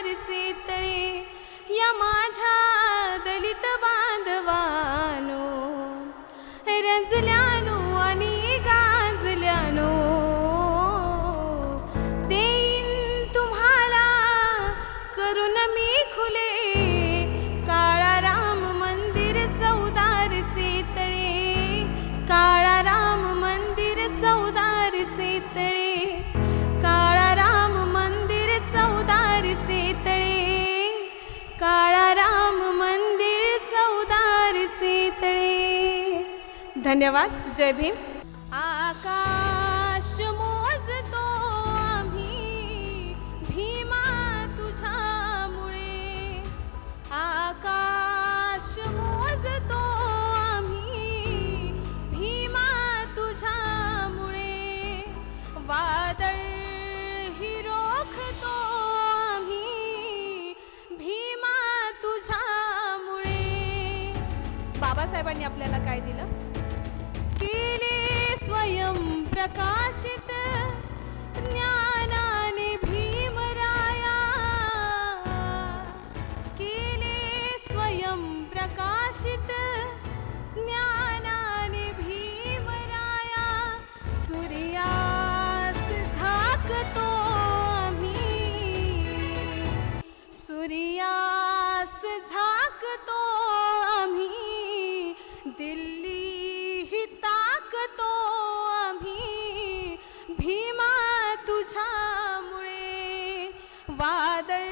तळे या माझ्या दलित बांधवानो रंजल्यानो आणि गाजल्यानो देईन तुम्हाला करून मी खुले काळा राम मंदिर चौदारचे तळे काळा राम मंदिर चौदारचे तळे काळा राम मंदिर चौदारचे तळे काळा राम मंदिर चौदारचे तळे। धन्यवाद। जय भीम। आकाश मोजतो आम्ही भीमा तुझ्यामुळे आकाश मोजतो आम्ही भीमा तुझ्यामुळे वादळ ही रोखतो आम्ही भीमा तुझ्यामुळे। बाबासाहेबांनी आपल्याला काय दिलं? केले स्वयं प्रकाशित ज्ञानाने भीमराया केले स्वयं प्रकाशित ज्ञानाने भीमराया सूर्यास झाकतो आम्ही सूर्यास झाकतो आम्ही दिल्ली ही ताकतो आम्ही भीमा तुझ्यामुळे वादळ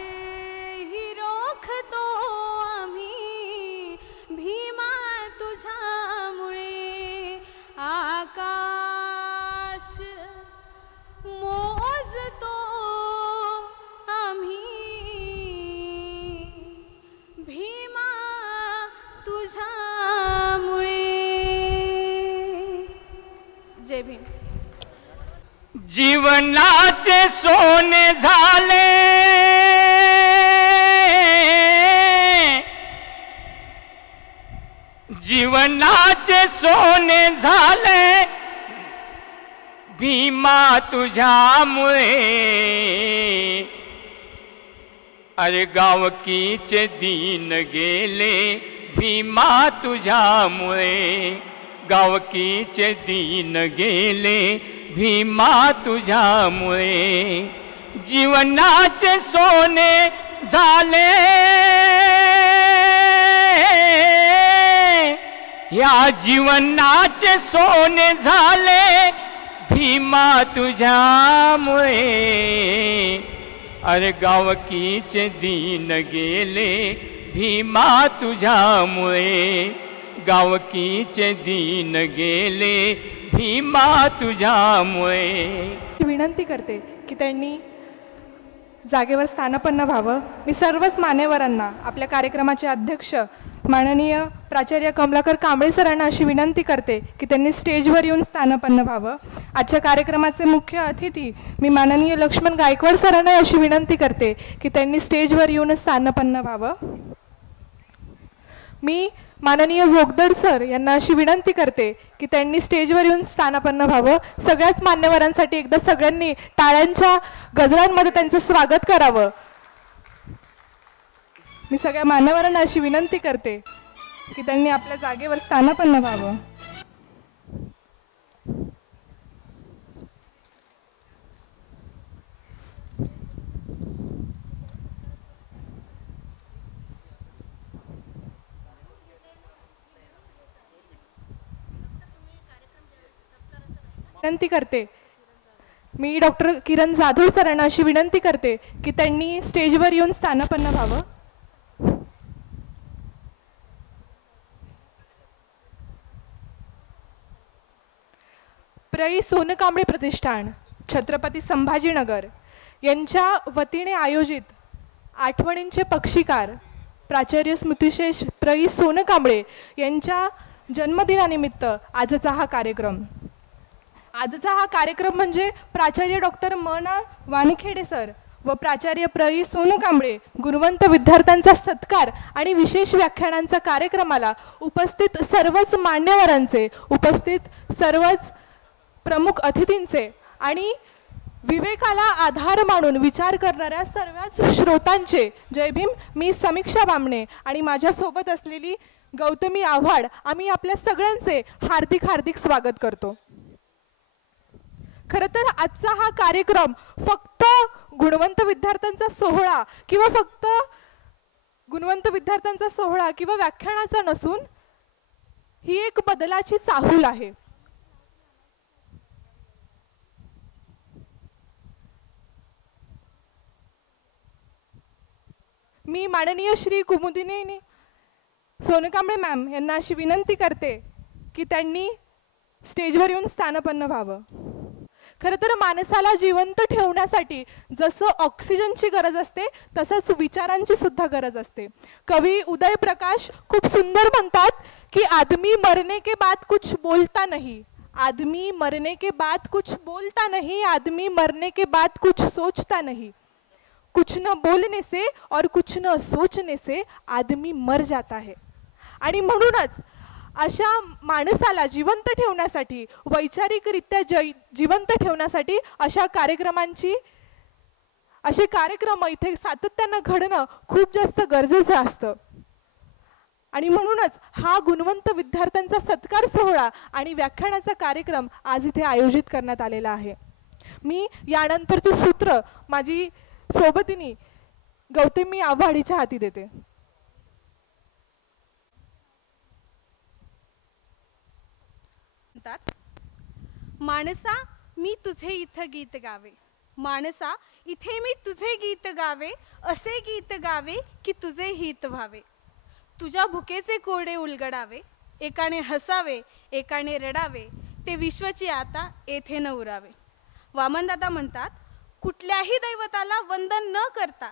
ही रोखतो आम्ही भीमा तुझ्यामुळे आकाश मोजतो आम्ही भीमा तुझ्यामुळे। जय भीम। जीवनाचे सोने झाले जीवनाचे सोने झाले भीमा तुझ्यामुळे अरे गावकीचे दिन गेले भीमा तुझ्यामुळे गावकीचे दिन गेले भीमा तुझ्यामुळे जीवनाचे सोने झाले या जीवनाचे सोने झाले भीमा तुझ्यामुळे अरे गावकीचे दिन गेले भीमा तुझ्यामुळे गावकीचे दिन गेले भीमा तुझ्यामुळे। विनंती करते की त्यांनी जागेवर स्थानापन्न व्हावं। मी सर्वच मान्यवरांना आपल्या कार्यक्रमाचे अध्यक्ष माननीय प्राचार्य कमलाकर कांबळे सरांना अशी विनंती करते की त्यांनी स्टेजवर येऊन स्थानापन्न व्हावं। आजच्या कार्यक्रमाचे मुख्य अतिथी मी माननीय लक्ष्मण गायकवाड सरांना अशी विनंती करते की त्यांनी स्टेजवर येऊन स्थानापन्न व्हावं। मी माननीय जोगदर सर यांना अशी विनंती करते की त्यांनी स्टेजवर येऊन स्थानापन्न व्हावं। सगळ्याच मान्यवरांसाठी एकदा सगळ्यांनी टाळ्यांच्या गजरांमध्ये त्यांचं स्वागत करावं। मी सगळ्या मान्यवरांना अशी विनंती करते की त्यांनी आपल्या जागेवर स्थानापन्न व्हावं। विनंती करते मी डॉक्टर किरण जाधव सरांना अशी विनंती करते की त्यांनी स्टेजवर येऊन स्थानापन्न व्हावं। प्रई सोनकांबळे प्रतिष्ठान छत्रपती संभाजीनगर यांच्या वतीने आयोजित आठवणींचे पक्षीकार प्राचार्य स्मृतिशेष प्रई सोनकांबळे यांच्या जन्मदिनानिमित्त आजचा हा कार्यक्रम म्हणजे प्राचार्य डॉक्टर मना वानखेडे सर व प्राचार्य प्रई सोनकांबळे गुणवंत विद्यार्थ्यांचा सत्कार आणि विशेष व्याख्यानांचा कार्यक्रमाला उपस्थित सर्वच मान्यवरांचे, उपस्थित सर्वच प्रमुख अतिथींचे आणि विवेकाला आधार मानून विचार करणाऱ्या सर्वच श्रोतांचे जय भीम. मी समीक्षा बामणे आणि माझ्यासोबत असलेली गौतमी आव्हाड, आम्ही आपल्या सगळ्यांचे हार्दिक हार्दिक स्वागत करतो. खरं तर आजचा हा कार्यक्रम फक्त गुणवंत विद्यार्थ्यांचा सोहळा किंवा व्याख्यानाचा नसून ही एक बदलाची चाहूल आहे. मी माननीय श्री कुमुदिनी सोनकांबळे मॅम यांना अशी विनंती करते की त्यांनी स्टेजवर येऊन स्थानपन्न व्हावं. खरं तर माणसाला जिवंत ठेवण्यासाठी जसं ऑक्सिजनची गरज असते तसंच विचारांची सुद्धा गरज असते. कवी उदय प्रकाश खूप सुंदर म्हणतात की आदमी मरने के बाद कुछ बोलता नहीं, आदमी मरने के बाद कुछ बोलता नहीं, आदमी मरने के बाद कुछ सोचता नहीं. कुछ न बोलने से और कुछ न सोचने से आदमी मर जाता है. आणि म्हणूनच अशा माणसाला जिवंत ठेवण्यासाठी, वैचारिकरित्या जिवंत ठेवण्यासाठी असे कार्यक्रम इथे सातत्यानं घडणं खूप जास्त गरजेचं असतं. आणि म्हणूनच हा गुणवंत विद्यार्थ्यांचा सत्कार सोहळा आणि व्याख्यानाचा कार्यक्रम आज इथे आयोजित करण्यात आलेला आहे. मी यानंतरचे सूत्र माझी सोबतीनी गौतमी आव्हाडीच्या हाती देते. माणसा मी तुझे इथं गीत गावे, माणसा इथे मी तुझे गीत गावे, असे गीत गावे की तुझे हित व्हावे. तुझ्या भुकेचे कोरडे उलगडावे, एकाने हसावे एकाने रडावे, ते विश्वाची आता येथे न उरावे. वामनदादा म्हणतात, कुठल्याही दैवताला वंदन न करता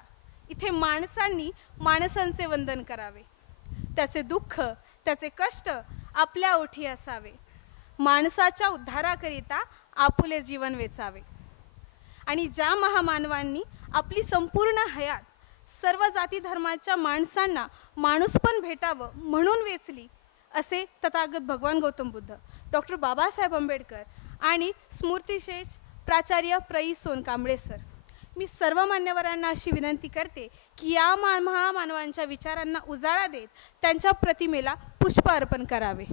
इथे माणसांनी माणसांचे वंदन करावे. त्याचे दुःख त्याचे कष्ट आपल्या ओठी असावे. माणसाच्या उद्धाराकरिता आपुले जीवन वेचावे. आणि ज्या महामानवांनी आपली संपूर्ण हयात सर्व जाती धर्माच्या माणसांना माणूसपण भेटावं म्हणून वेचली, असे तथागत भगवान गौतम बुद्ध, डॉक्टर बाबासाहेब आंबेडकर आणि स्मृतिशेष प्राचार्य प्रई सोनकांबळे सर. मी सर्व मान्यवरांना अशी विनंती करते की या महामानवांच्या विचारांना उजाळा देत त्यांच्या प्रतिमेला पुष्प अर्पण करावे.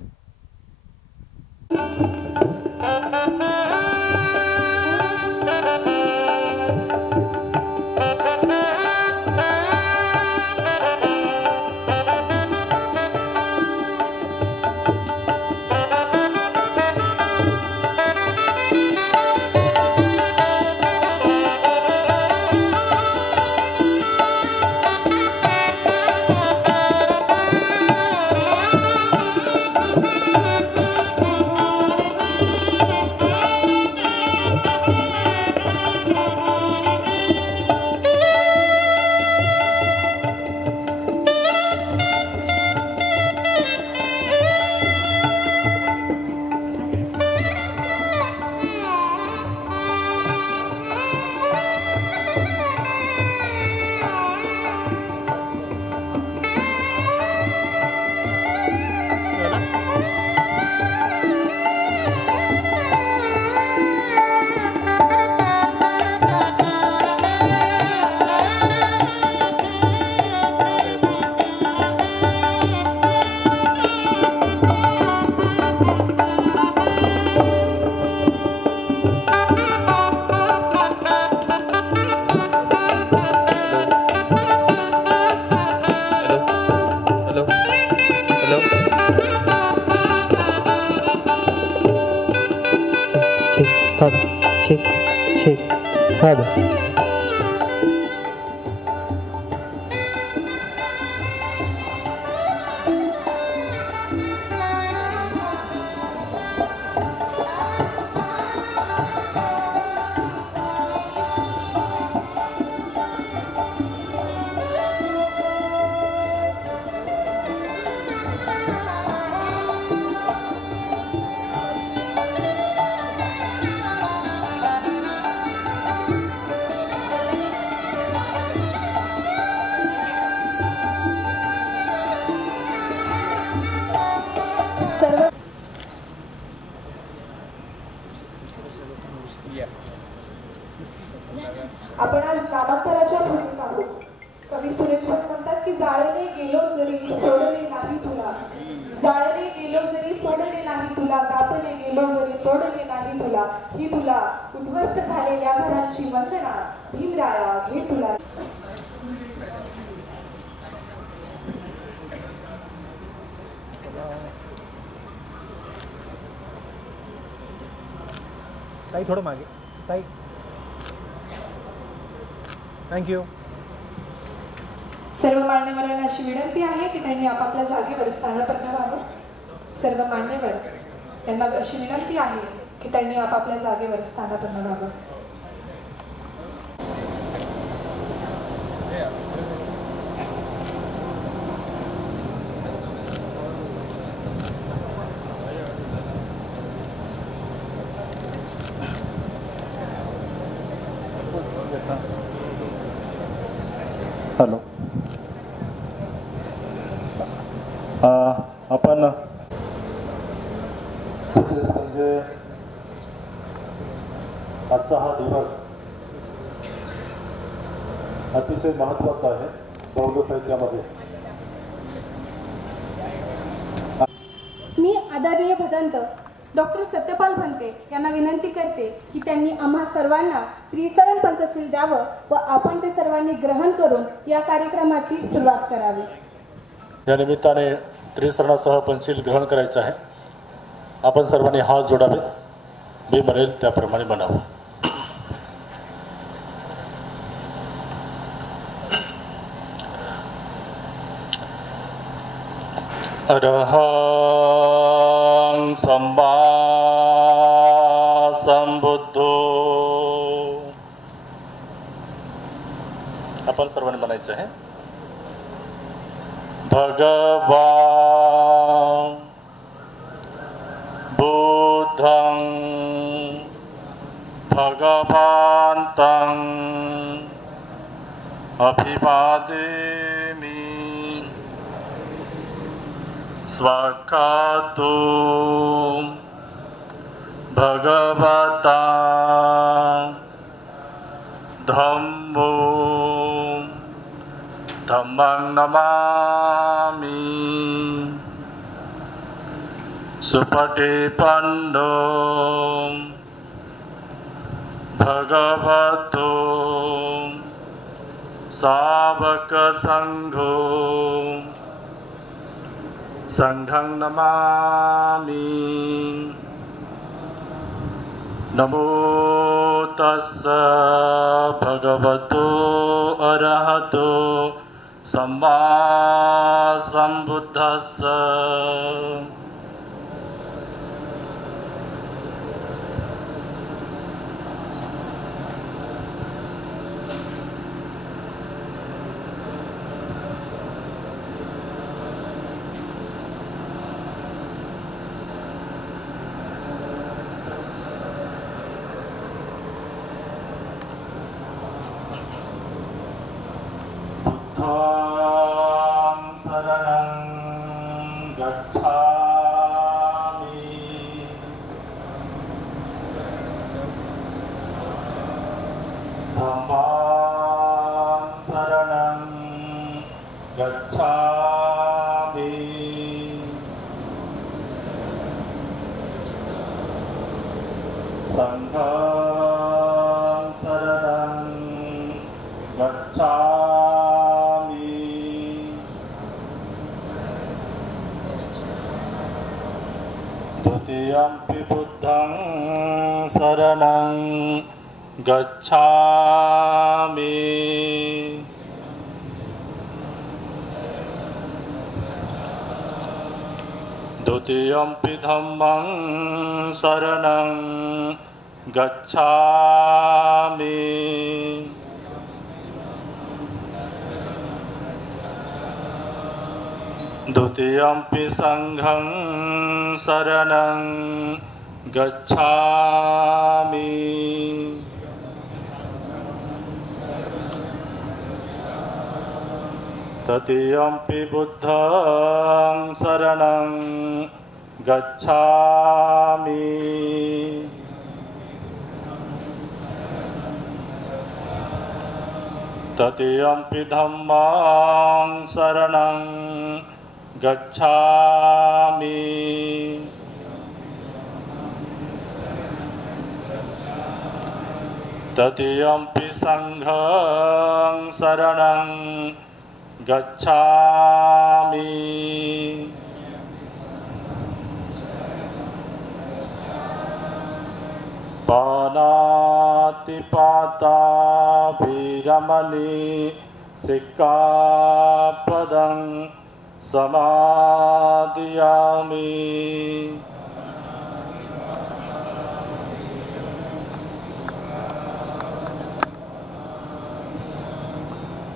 मी जाळले गेलो जरी सोडले नाही तुला, जाळले गेलो जरी सोडले नाही तुला, कापले गेलो जरी तोडले नाही तुला, ही तुला उद्ध्वस्त झालेल्या घरांची वंदना, भीमराया घे तुला. ताई थोडं मागे ताई. थँक्यू. सर्व मान्यवरांना अशी विनंती आहे की त्यांनी आपापल्या जागेवर स्थानापन्न व्हावं. सर्व मान्यवर यांना अशी विनंती आहे की त्यांनी आपापल्या जागेवर स्थानापन्न व्हावं. हॅलो. आपण विशेष म्हणजे आजचा हा दिवस अतिशय महत्त्वाचा आहे बौद्ध साहित्यामध्ये. मी आदरणीय भदंत डॉक्टर सत्यपाल भंते यांना विनंती करते की त्यांनी आम्हा सर्वांना त्रिसरण पंचशील द्यावं व आपण ते सर्वांनी ग्रहण करून या कार्यक्रमाची सुरुवात करावी. या निमित्ताने त्रिसरणासह पंचशील ग्रहण करायचं आहे. आपण सर्वांनी हात जोडावे, मी म्हणेल त्याप्रमाणे म्हणावं. अरहं सम्मा संबुद्धो. आपण सर्वांनी म्हणायचं आहे. भगवान बुद्धं भगवन्तं अभिवादेमि. स्वागतो भगवता धम्मो धम्मं नमामि. सुपटिपन्नो भगवतो सावकसङ्घो संघं नमामि. नमो तस्स भगवतो अरहतो सम्मा संबुद्धस्स. बुद्धं शरणं गच्छामि. धम्मं शरणं गच्छामि. संघं शरणं गच्छामि. द्वितीयंपि बुद्धं शरणं गच्छामि. द्वितीयंपि धम्मं शरणं गच्छामि. द्वितीयंपि संघं शरणं गच्छामि. तृतीयंपि बुद्धं शरणं गच्छामि. ततियम्पि धम्मां शरणं गच्छामि ततियम्पि संघं शरणं गच्छामि पानातिपाता विरमणि सिक्खापदं समादियामि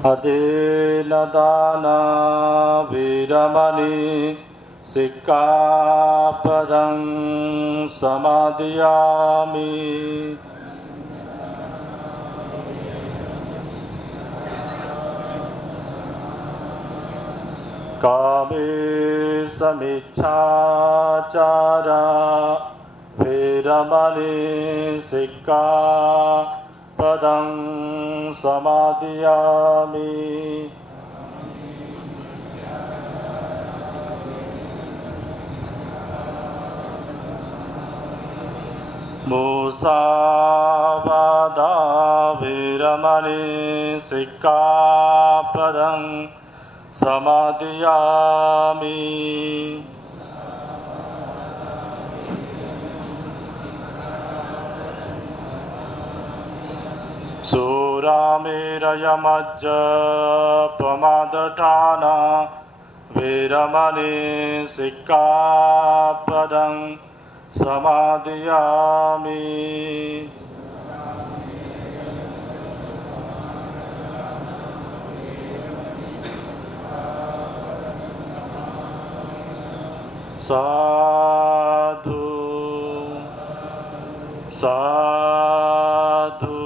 अदेनदाना विरमणि सिक्खापदं समादियामि कामे समिच्छाचारा विरमणि सिक्खापदं समादियामि मुसावादा विरमणि सिक्खापदं समादियामि सुरामेरयमज्जपमादठाना विरमणि सिक्खापदं समादियामि साधु साधु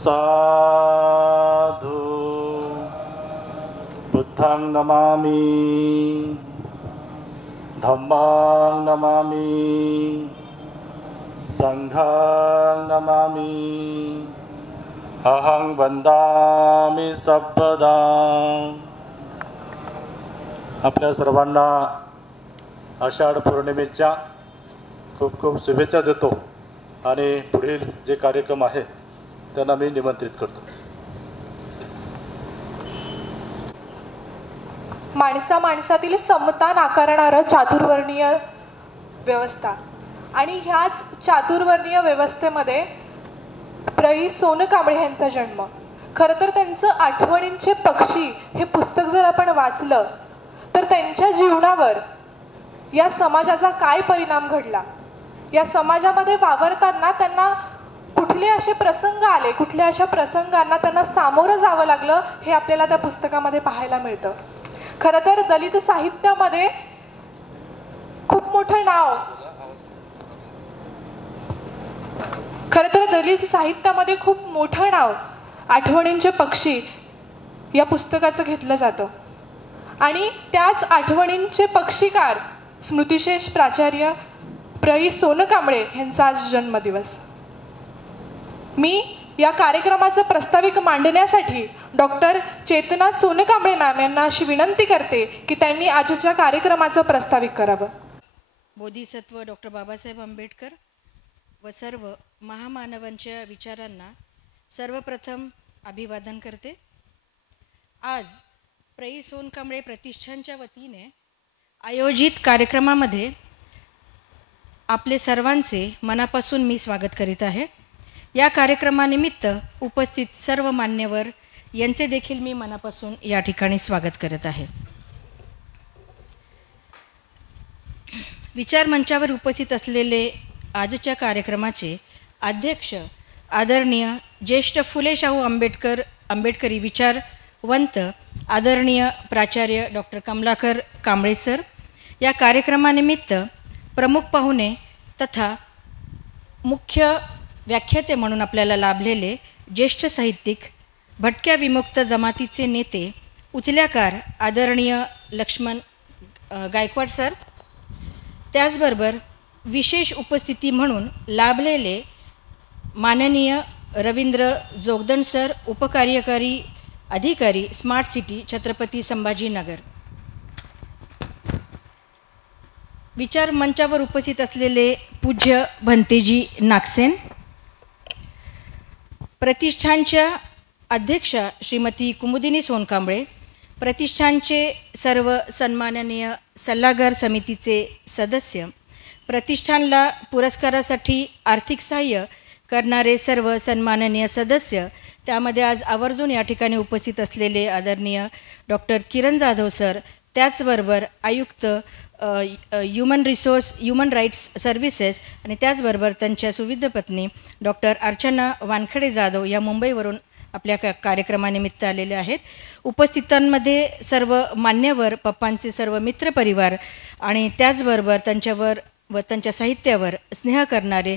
साधु बुद्धं नमामि धम्मं नमामि संघं नमामि अहं वंदामि सर्वदा। आपल्या सर्वांना आषाढ पौर्णिमेच्या खूप खूप शुभेच्छा देतो आणि पुढील जे कार्यक्रम आहे त्यांना मी निमंत्रित करतो. माणसा माणसातील समता नाकारणारं चातुर्वर्णीय व्यवस्था आणि ह्याच चातुर्वर्णीय व्यवस्थेमध्ये प्र. सोनकांबळे यांचा जन्म. खरं तर त्यांचं आठवणींचे पक्षी हे पुस्तक जर आपण वाचलं तर त्यांच्या जीवनावर या समाजाचा काय परिणाम घडला, या समाजामध्ये वावरताना त्यांना कुठले असे प्रसंग आले, कुठल्या अशा प्रसंगांना त्यांना सामोरं जावं लागलं हे आपल्याला त्या पुस्तकामध्ये पाहायला मिळतं. खरं तर दलित साहित्यामध्ये खूप मोठं नाव आठवणींचे पक्षी या पुस्तकाचं घेतलं जातं आणि त्याच आठवणींचे पक्षीकार स्मृतिशेष प्राचार्य प्र. सोनकांबळे यांचा आज जन्मदिवस. मी या कार्यक्रमाचं प्रास्ताविक मांडण्यासाठी डॉक्टर चेतना सोनकांबळे मॅम यांना अशी विनंती करते की त्यांनी आजच्या कार्यक्रमाचं प्रास्ताविक करावं. बोधिसत्व डॉक्टर बाबासाहेब आंबेडकर व सर्व महामानवांच्या विचारांना सर्वप्रथम अभिवादन करते. आज प्र. सोनकांबळे प्रतिष्ठानच्या वतीने आयोजित कार्यक्रमामध्ये आपले सर्वांचे मनापासून मी स्वागत करीत आहे. या कार्यक्रमानिमित्त उपस्थित सर्व मान्यवर यांचे देखील मी मनापासून या ठिकाणी स्वागत करत आहे. विचार मंचावर उपस्थित असलेले आजच्या कार्यक्रमाचे अध्यक्ष आदरणीय ज्येष्ठ फुले शाहू आंबेडकरी विचारवंत आदरणीय प्राचार्य डॉक्टर कमलाकर कांबळे सर, या कार्यक्रमानिमित्त प्रमुख पाहुणे तथा मुख्य व्याख्याते म्हणून आपल्याला लाभलेले ज्येष्ठ साहित्यिक, भटक्या विमुक्त जमातीचे नेते, उचल्याकार आदरणीय लक्ष्मण गायकवाड सर, त्याचबरोबर विशेष उपस्थिती म्हणून लाभलेले माननीय रवींद्र जोगदंड सर, उपकार्यकारी अधिकारी, स्मार्ट सिटी, छत्रपती संभाजीनगर. विचार मंचावर उपस्थित असलेले पूज्य भंतेजी नागसेन, प्रतिष्ठानच्या अध्यक्षा श्रीमती कुमुदिनी सोनकांबळे, प्रतिष्ठानचे सर्व सन्माननीय सल्लागार समितीचे सदस्य, प्रतिष्ठानला पुरस्कारासाठी आर्थिक सहाय्य करणारे सर्व सन्माननीय सदस्य, त्यामध्ये आज आवर्जून या ठिकाणी उपस्थित असलेले आदरणीय डॉक्टर किरण जाधव सर, त्याचबरोबर आयुक्त ह्युमन राईट्स सर्व्हिसेस आणि त्याचबरोबर त्यांच्या सुविध पत्नी डॉक्टर अर्चना वानखडे जाधव या मुंबईवरून आपल्या कार्यक्रमानिमित्त आलेले आहेत. उपस्थितांमध्ये सर्व मान्यवर, पप्पांचे सर्व मित्रपरिवार आणि त्याचबरोबर त्यांच्यावर व त्यांच्या साहित्यावर स्नेह करणारे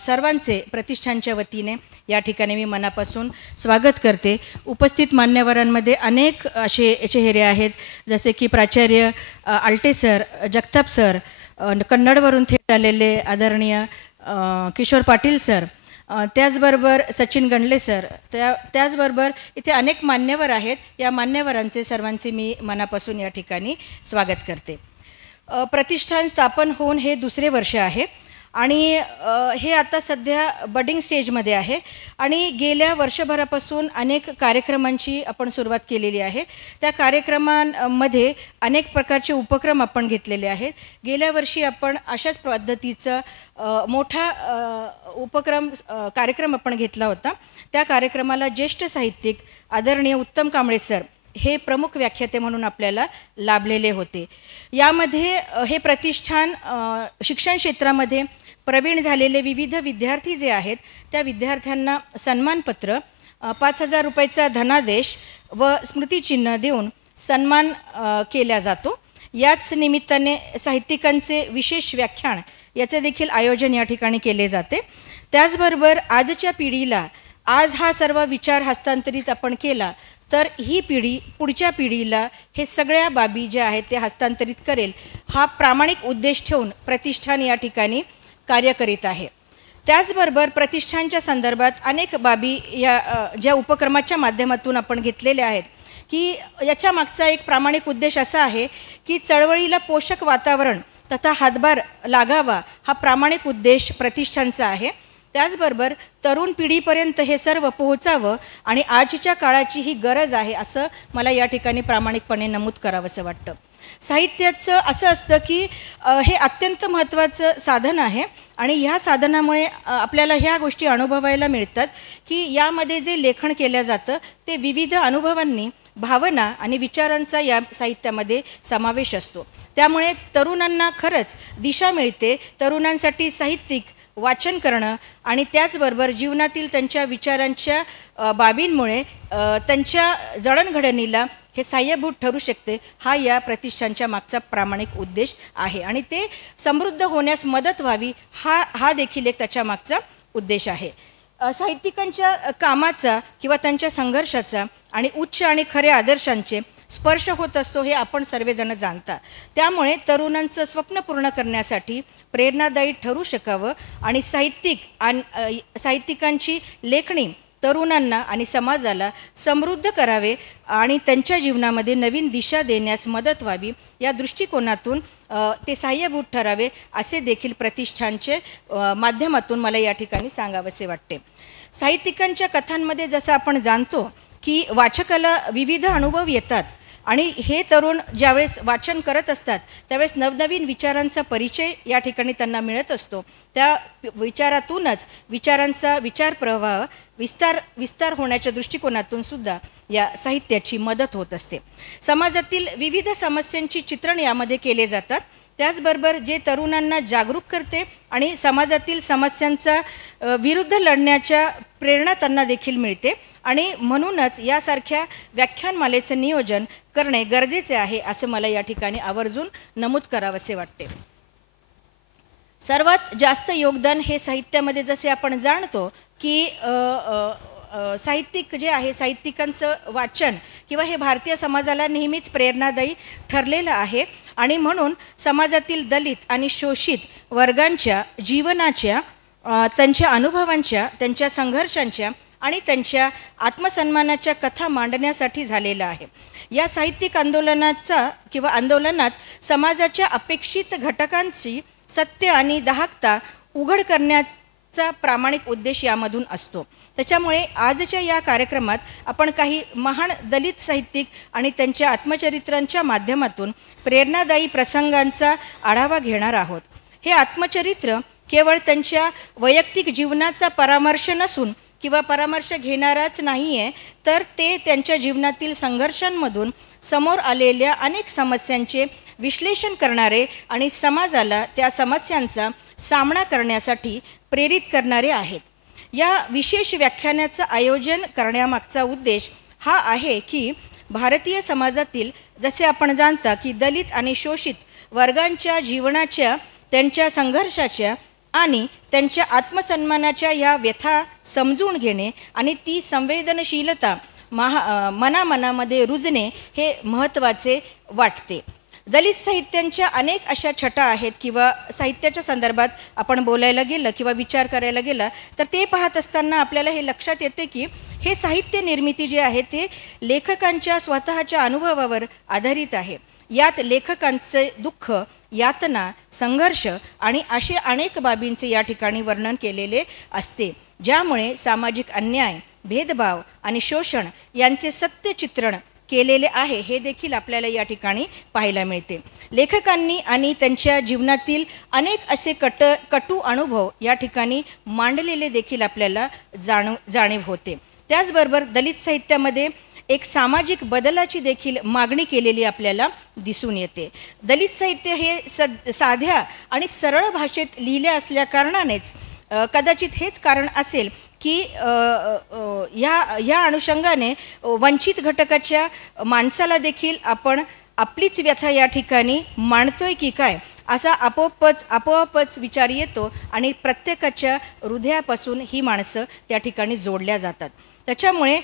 सर्वांचे प्रतिष्ठानच्या वतीने या ठिकाणी मी मनापासून स्वागत करते. उपस्थित मान्यवरांमध्ये अनेक असे चेहरे आहेत, जसे की प्राचार्य आलटे सर, जगताप सर, कन्नडवरून थेट आलेले आदरणीय किशोर पाटील सर, त्याचबरोबर सचिन गंडले सर, त्याचबरोबर इथे अनेक मान्यवर आहेत. या मान्यवरांचे सर्वांचे मी मनापासून या ठिकाणी स्वागत करते. प्रतिष्ठान स्थापन होऊन हे दुसरे वर्ष आहे आणि हे आता सध्या बडिंग स्टेजमध्ये आहे आणि गेल्या वर्षभरापासून अनेक कार्यक्रमांची आपण सुरुवात केलेली आहे. त्या कार्यक्रमांमध्ये अनेक प्रकारचे उपक्रम आपण घेतलेले आहेत. गेल्या वर्षी आपण अशाच पद्धतीचा मोठा कार्यक्रम आपण घेतला होता. त्या कार्यक्रमाला ज्येष्ठ साहित्यिक आदरणीय उत्तम कांबळे सर हे प्रमुख व्याख्याते म्हणून आपल्याला लाभलेले होते. यामध्ये हे प्रतिष्ठान शिक्षण क्षेत्रामध्ये प्रवीण झालेले विविध विद्यार्थी जे आहेत त्या विद्यार्थ्यांना सन्मानपत्र, 5,000 रुपयाचा धनादेश व स्मृतिचिन्ह देऊन सन्मान केला जातो. याच निमित्ताने साहित्यिकांचे विशेष व्याख्यान याचे देखील आयोजन या ठिकाणी केले जाते. त्याचबरोबर आजच्या पिढीला आज हा सर्व विचार हस्तांतरित आपण केला तर ही पिढी पुढच्या पिढीला हे सगळ्या बाबी ज्या आहेत ते हस्तांतरित करेल, हा प्रामाणिक उद्देश ठेवून प्रतिष्ठान या ठिकाणी कार्य करीत आहे. त्याचबरोबर प्रतिष्ठानच्या संदर्भात अनेक बाबी या ज्या उपक्रमाच्या माध्यमातून आपण घेतलेल्या आहेत की याच्या मागचा एक प्रामाणिक उद्देश असा आहे की चळवळीला पोषक वातावरण तथा हातभार लागावा, हा प्रामाणिक उद्देश प्रतिष्ठानचा आहे. त्याचबरोबर तरुण पिढीपर्यंत हे सर्व पोहोचावं आणि आजच्या काळाची ही गरज आहे असं मला या ठिकाणी प्रामाणिकपणे नमूद करावंसं वाटतं. साहित्याचं असं असतं की हे अत्यंत महत्त्वाचं साधन आहे आणि ह्या साधनामुळे आपल्याला ह्या गोष्टी अनुभवायला मिळतात की यामध्ये जे लेखन केलं जातं ते विविध अनुभवांनी, भावना आणि विचारांचा या साहित्यामध्ये समावेश असतो. त्यामुळे तरुणांना खरंच दिशा मिळते. तरुणांसाठी साहित्यिक वाचन करणं आणि त्याचबरोबर जीवनातील त्यांच्या विचारांच्या बाबींमुळे त्यांच्या जडणघडणीला हे सहाय्यभूत ठरू शकते, हा या प्रतिष्ठानच्या मागचा प्रामाणिक उद्देश आहे आणि ते समृद्ध होण्यास मदत व्हावी हा देखील एक त्याच्या मागचा उद्देश आहे. साहित्यिकांच्या कामाचा किंवा त्यांच्या संघर्षाचा आणि उच्च आणि खऱ्या आदर्शांचे स्पर्श होत असतो हे आपण सर्वजण जाणता. त्यामुळे तरुणांचं स्वप्न पूर्ण करण्यासाठी प्रेरणादायी ठरू शकावं आणि साहित्यिकांची लेखणी तरुणांना आणि समाजाला समृद्ध करावे आणि त्यांच्या जीवनामध्ये नवीन दिशा देण्यास मदत व्हावी या दृष्टिकोनातून ते सहाय्यभूत ठरावे असे देखील प्रतिष्ठानचे माध्यमातून मला या ठिकाणी सांगावेसे वाटते. साहित्यिकांच्या कथांमध्ये जसं आपण जाणतो की वाचकाला विविध अनुभव येतात आणि हे तरुण ज्यावेळेस वाचन करत असतात त्यावेळेस नवनवीन विचारांचा परिचय या ठिकाणी त्यांना मिळत असतो. त्या विचारातूनच विचारांचा विचार प्रवाह विस्तार होण्याच्या दृष्टिकोनातून सुद्धा या साहित्याची मदत होत असते. समाजातील विविध समस्यांची चित्रण यामध्ये केले जातात. त्याचबरोबर जे तरुणांना जागरूक करते आणि समाजातील समस्यांचा विरुद्ध लढण्याच्या प्रेरणा त्यांना देखील मिळते आणि म्हणूनच यासारख्या व्याख्यानमालेचं नियोजन करणे गरजेचे आहे असं मला या ठिकाणी आवर्जून नमूद करावंसे वाटते. सर्वात जास्त योगदान हे साहित्यामध्ये जसे आपण जाणतो की साहित्यिक जे आहे, साहित्यिकांचं वाचन किंवा हे भारतीय समाजाला नेहमीच प्रेरणादायी ठरलेलं आहे आणि म्हणून समाजातील दलित आणि शोषित वर्गांच्या जीवनाच्या त्यांच्या अनुभवांच्या, त्यांच्या संघर्षांच्या आणि त्यांच्या आत्मसन्मानाच्या कथा मांडण्यासाठी झालेला आहे. या साहित्यिक आंदोलनात समाजाच्या अपेक्षित घटकांची सत्य आणि दाहकता उघड करण्याचा प्रामाणिक उद्देश यामधून असतो. त्याच्यामुळे आजच्या या कार्यक्रमात आपण काही महान दलित साहित्यिक आणि त्यांच्या आत्मचरित्रांच्या माध्यमातून प्रेरणादायी प्रसंगांचा आढावा घेणार आहोत. हे आत्मचरित्र केवळ त्यांच्या वैयक्तिक जीवनाचा परामर्श नसून किंवा परामर्श घेणाराच नाही आहे, तर ते त्यांच्या जीवनातील संघर्षांमधून समोर आलेल्या अनेक समस्यांचे विश्लेषण करणारे आणि समाजाला त्या समस्यांचा सामना करण्यासाठी प्रेरित करणारे आहेत. या विशेष व्याख्यानाचं आयोजन करण्यामागचा उद्देश हा आहे की भारतीय समाजातील, जसे आपण जाणता की दलित आणि शोषित वर्गांच्या जीवनाच्या, त्यांच्या संघर्षाच्या आणि त्यांच्या आत्मसन्मानाच्या या व्यथा समजून घेणे आणि ती संवेदनशीलता मनामध्ये रुजणे हे महत्त्वाचे वाटते. दलित साहित्यांच्या अनेक अशा छटा आहेत किंवा साहित्याच्या संदर्भात आपण बोलायला गेलं किंवा विचार करायला गेला तर ते पाहत असताना आपल्याला हे लक्षात येते की हे साहित्य निर्मिती जे आहे ते लेखकांच्या स्वतःच्या अनुभवावर आधारित आहे. यात लेखकांचे दुःख, यातना, संघर्ष आणि असे अनेक बाबींचे या ठिकाणी वर्णन केलेले असते, ज्यामुळे सामाजिक अन्याय, भेदभाव आणि शोषण यांचे सत्य चित्रण केलेले आहे हे देखील आपल्याला या ठिकाणी पाहायला मिळते. लेखकांनी आणि त्यांच्या जीवनातील अनेक असे कटू अनुभव या ठिकाणी मांडलेले देखील आपल्याला जाणीव होते. त्याचबरोबर दलित साहित्यामध्ये एक सामाजिक बदलाची देखील मागणी केलेली आपल्याला दिसून येते. दलित साहित्य हे साध्या आणि सरळ भाषेत लिहिले असल्या कारणानेच कदाचित हेच कारण असेल की या अनुषंगाने वंचित घटकाच्या माणसाला देखील आपण आपलीच व्यथा या ठिकाणी मांडतोय की काय असा आपोआपच विचार येतो आणि प्रत्येकाच्या हृदयापासून ही माणसं त्या ठिकाणी जोडल्या जातात. त्याच्यामुळे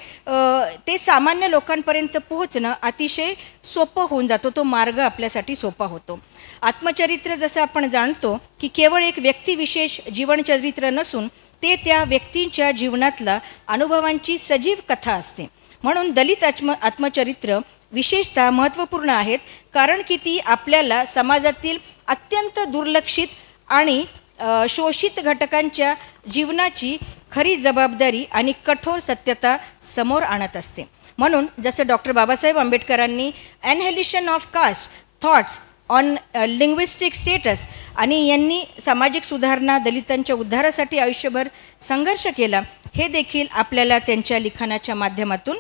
ते सामान्य लोकांपर्यंत पोहोचणं अतिशय सोपं होऊन जातो, तो मार्ग आपल्यासाठी सोपा होतो. आत्मचरित्र जसं आपण जाणतो की केवळ एक व्यक्तिविशेष जीवनचरित्र नसून ते त्या व्यक्तींच्या जीवनातला अनुभवांची सजीव कथा असते. म्हणून दलित आत्मचरित्र विशेषतः महत्त्वपूर्ण आहेत, कारण की ती आपल्याला समाजातील अत्यंत दुर्लक्षित आणि शोषित घटकांच्या जीवनाची खरी जबाबदारी आणि कठोर सत्यता समोर आणत असते. म्हणून जसं डॉक्टर बाबासाहेब आंबेडकरांनी annihilation of caste thoughts on linguistic states आणि यांनी सामाजिक सुधारणा, दलितांच्या उद्धारासाठी आयुष्यभर संघर्ष केला, हे देखील आपल्याला त्यांच्या लिखाणाच्या माध्यमातून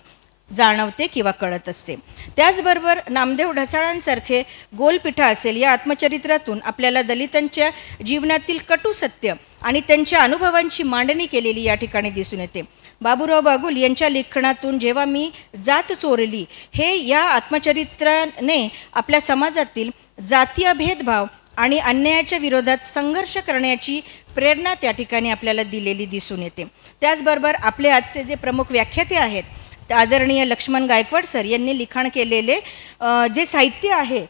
जाणवते किंवा कळत असते. त्याचबरोबर नामदेव ढसाळांसारखे गोलपिठा असेल या आत्मचरित्रातून आपल्याला दलितांच्या जीवनातील कटू सत्य आणि त्यांच्या अनुभवांची मांडणी केलेली या ठिकाणी दिसून येते. बाबूराव बागुल यांच्या लेखनातून जेव्हा मी जात चोरली हे या आत्मचरित्राने आपल्या समाजातील जातीय भेदभाव आणि अन्यायाच्या विरोधात संघर्ष करण्याची प्रेरणा त्या ठिकाणी आपल्याला दिलेली दिसून येते. त्याचबरोबर आपले आजचे जे प्रमुख व्याख्याते आहेत आदरणीय लक्ष्मण गायकवाड सर यांनी लिखाण केलेले जे साहित्य आहे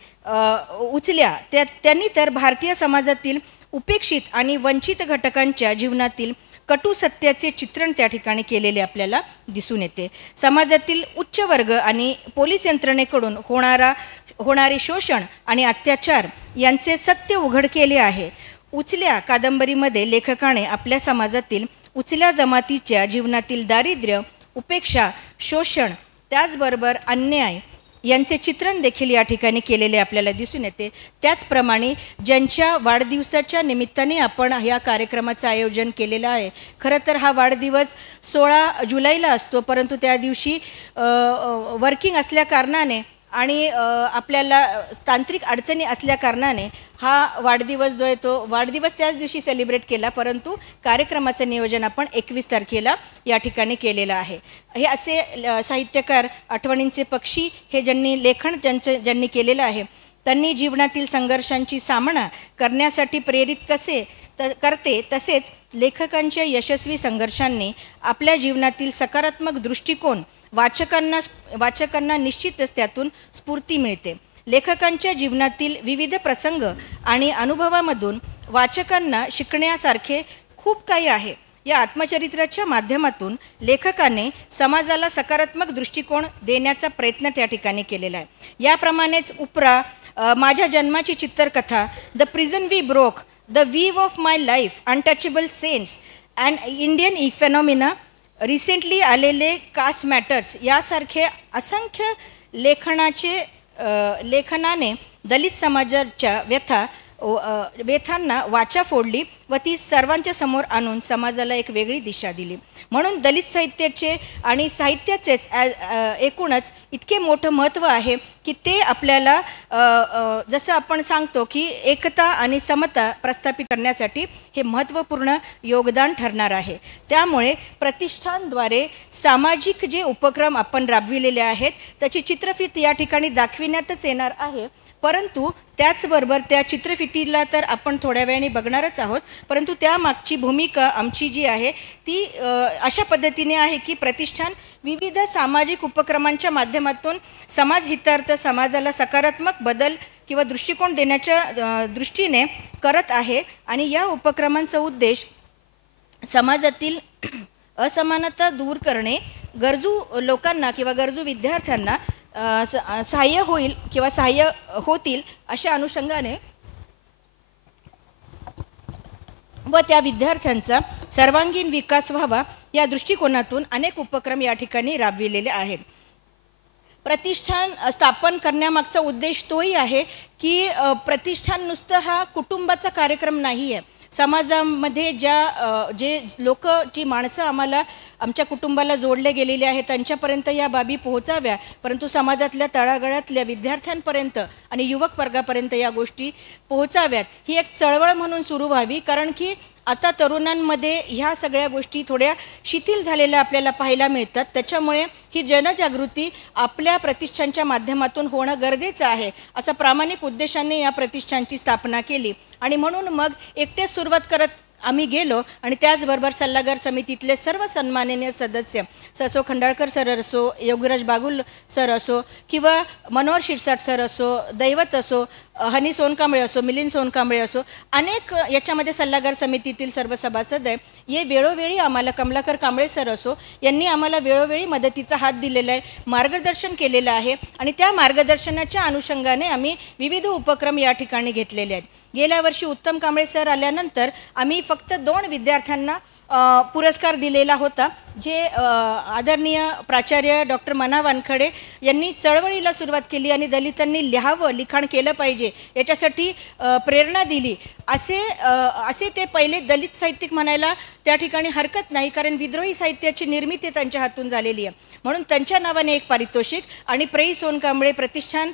उचल्या त्यांनी तर भारतीय समाजातील उपेक्षित आणि वंचित घटकांच्या जीवनातील कटू सत्याचे चित्रण त्या ठिकाणी केलेले आपल्याला दिसून येते. समाजातील उच्च वर्ग आणि पोलीस यंत्रणेकडून होणारे शोषण आणि अत्याचार यांचे सत्य उघड केले आहे. उचल्या कादंबरीमध्ये लेखकाने आपल्या समाजातील उचल्या जमातीच्या जीवनातील दारिद्र्य, उपेक्षा, शोषण, त्याचबरोबर अन्याय यांचे चित्रण देखील या ठिकाणी केलेले आपल्याला दिसून येते. त्याचप्रमाणे ज्यांच्या वाढदिवसाच्या निमित्ताने आपण या कार्यक्रमाचं आयोजन केलेलं आहे, खरं तर हा वाढदिवस 16 जुलैला असतो, परंतु त्या दिवशी वर्किंग असल्या कारणाने आणि आपल्याला तांत्रिक अडचणी असल्या कारणाने हा वाढदिवस जो आहे तो वाढदिवस त्याच दिवशी सेलिब्रेट केला, परंतु कार्यक्रमाचं नियोजन आपण 21 तारखेला या ठिकाणी केलेलं आहे. हे असे साहित्यकार आठवणींचे पक्षी हे ज्यांनी लेखन ज्यांनी केलेलं आहे त्यांनी जीवनातील संघर्षांची सामना करण्यासाठी प्रेरित कसे करते, तसेच लेखकांच्या यशस्वी संघर्षांनी आपल्या जीवनातील सकारात्मक दृष्टिकोन वाचकांना निश्चितच त्यातून स्फूर्ती मिळते. लेखकांच्या जीवनातील विविध प्रसंग आणि अनुभवामधून वाचकांना शिकण्यासारखे खूप काही आहे. या आत्मचरित्राच्या माध्यमातून लेखकाने समाजाला सकारात्मक दृष्टिकोन देण्याचा प्रयत्न त्या ठिकाणी केलेला आहे. याप्रमाणेच उपरा, माझ्या जन्माची चित्रकथा, the prison we broke, the weave of my life, untouchable saints and Indian phenomena, recently आलेले कास्ट मॅटर्स यासारखे असंख्य लेखनाने दलित समाजाच्या व्यथांना वाचा फोडली व ती सर्वांच्या समोर आणून समाजाला एक वेगळी दिशा दिली. म्हणून दलित साहित्याचे आणि साहित्याचेच एकूणच इतके मोठं महत्त्व आहे की ते आपल्याला जसं आपण सांगतो की एकता आणि समता प्रस्थापित करण्यासाठी हे महत्त्वपूर्ण योगदान ठरणार आहे. त्यामुळे प्रतिष्ठानद्वारे सामाजिक जे उपक्रम आपण राबविलेले आहेत त्याची चित्रफित या ठिकाणी दाखविण्यातच येणार आहे. परंतु त्याचबरोबर त्या चित्रफितीला तर आपण थोड्या वेळाने बघणारच आहोत, परंतु त्यामागची भूमिका आमची जी आहे ती अशा पद्धतीने आहे की प्रतिष्ठान विविध सामाजिक उपक्रमांच्या माध्यमातून समाजहितार्थ समाजाला सकारात्मक बदल किंवा दृष्टिकोन देण्याच्या दृष्टीने करत आहे. आणि या उपक्रमांचा उद्देश समाजातील असमानता दूर करणे, गरजू लोकांना किंवा गरजू विद्यार्थ्यांना सहाय्य होईल किंवा सहाय्य होतील अशा अनुषंगाने व त्या विद्यार्थ्यांचा सर्वांगीण विकास व्हावा या दृष्टिकोनातून अनेक उपक्रम या ठिकाणी राबविलेले आहेत. प्रतिष्ठान स्थापन करण्यामागचा उद्देश तोही आहे की प्रतिष्ठान नुसतं हा कुटुंबाचा कार्यक्रम नाही आहे. समाजामध्ये जे लोक, जी माणसं आमच्या कुटुंबाला जोडले गेलेले आहेत त्यांच्यापर्यंत या बाबी पोहोचाव्या, परंतु समाजातल्या तळागाळातल्या विद्यार्थ्यांपर्यंत आणि युवक वर्गापर्यंत या गोष्टी पोहोचाव्यात ही एक चळवळ म्हणून सुरू व्हावी. कारण की आता तरुणांमध्ये ह्या सगळ्या गोष्टी थोड्या शिथिल झालेल्या आपल्याला पाहायला मिळतात. त्याच्यामुळे ही जनजागृती आपल्या प्रतिष्ठानच्या माध्यमातून होणं गरजेचं आहे. असा प्रामाणिक उद्देशाने या प्रतिष्ठानची स्थापना केली आणि म्हणून मग एकटेच सुरुवात करत आम्ही गेलो आणि त्याचबरोबर सल्लागार समितीतले सर्व सन्माननीय सदस्य ससो खंडाळकर सर असो, योगीराज बागुल सर असो किंवा मनोहर शिरसाट सर असो, दैवत असो, हनी सोनकांबळे असो, मिलिंद सोनकांबळे असो, अनेक याच्यामध्ये सल्लागार समितीतील सर्व सभासद आहे. हे वेळोवेळी आम्हाला, कमलाकर कांबळे सर असो, यांनी आम्हाला वेळोवेळी मदतीचा हात दिलेला आहे, मार्गदर्शन केलेलं आहे आणि त्या मार्गदर्शनाच्या अनुषंगाने आम्ही विविध उपक्रम या ठिकाणी घेतलेले आहेत. गेल्या वर्षी उत्तम कांबळे सर आल्यानंतर आम्ही फक्त 2 विद्यार्थ्यांना पुरस्कार दिलेला होता, जे आदरणीय प्राचार्य डॉक्टर मना वानखडे यांनी चळवळीला सुरुवात केली आणि दलितांनी लिहावं, लिखाण केलं पाहिजे याच्यासाठी प्रेरणा दिली. असे ते पहिले दलित साहित्यिक म्हणायला त्या ठिकाणी हरकत नाही, कारण विद्रोही साहित्याची निर्मिती त्यांच्या हातून झालेली आहे. म्हणून त्यांच्या नावाने एक पारितोषिक आणि प्रई सोनकांबळे प्रतिष्ठान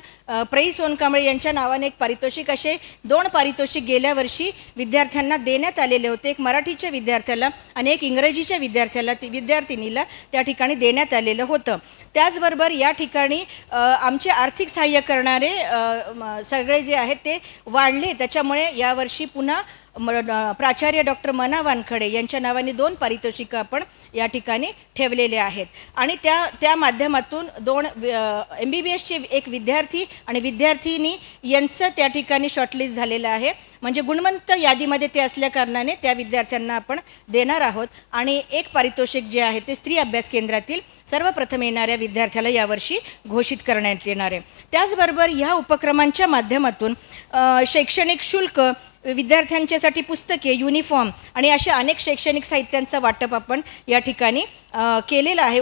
प्रई सोनकांबळे यांच्या नावाने एक पारितोषिक, असे 2 पारितोषिक गेल्या वर्षी विद्यार्थ्यांना देण्यात आलेले होते. एक मराठीच्या विद्यार्थ्याला आणि एक इंग्रजीच्या विद्यार्थिनीला त्या ठिकाणी देण्यात आलेलं होतं. त्याचबरोबर या ठिकाणी आमचे आर्थिक सहाय्य करणारे सगळे जे आहेत ते वाढले. त्याच्यामुळे यावर्षी पुन्हा प्राचार्य डॉक्टर मना वानखडे यांच्या नावाने 2 पारितोषिकं आपण या ठिकाणी ठेवलेले आहेत आणि त्या माध्यमातून 2 MBBSचे एक विद्यार्थी आणि विद्यार्थिनी यांचं त्या ठिकाणी शॉर्टलिस्ट झालेलं आहे. म्हणजे गुणवंत यादीमध्ये ते असल्या कारणाने त्या विद्यार्थ्यांना आपण देणार आहोत. आणि एक पारितोषिक जे आहे ते स्त्री अभ्यास केंद्रातील सर्वप्रथम येणाऱ्या विद्यार्थ्याला यावर्षी घोषित करण्यात येणार आहे. त्याचबरोबर ह्या उपक्रमांच्या माध्यमातून शैक्षणिक शुल्क, विद्यार्थ्यांच्यासाठी पुस्तके, युनिफॉर्म आणि अशा अनेक शैक्षणिक साहित्यांचं वाटप आपण या ठिकाणी केलेलं आहे.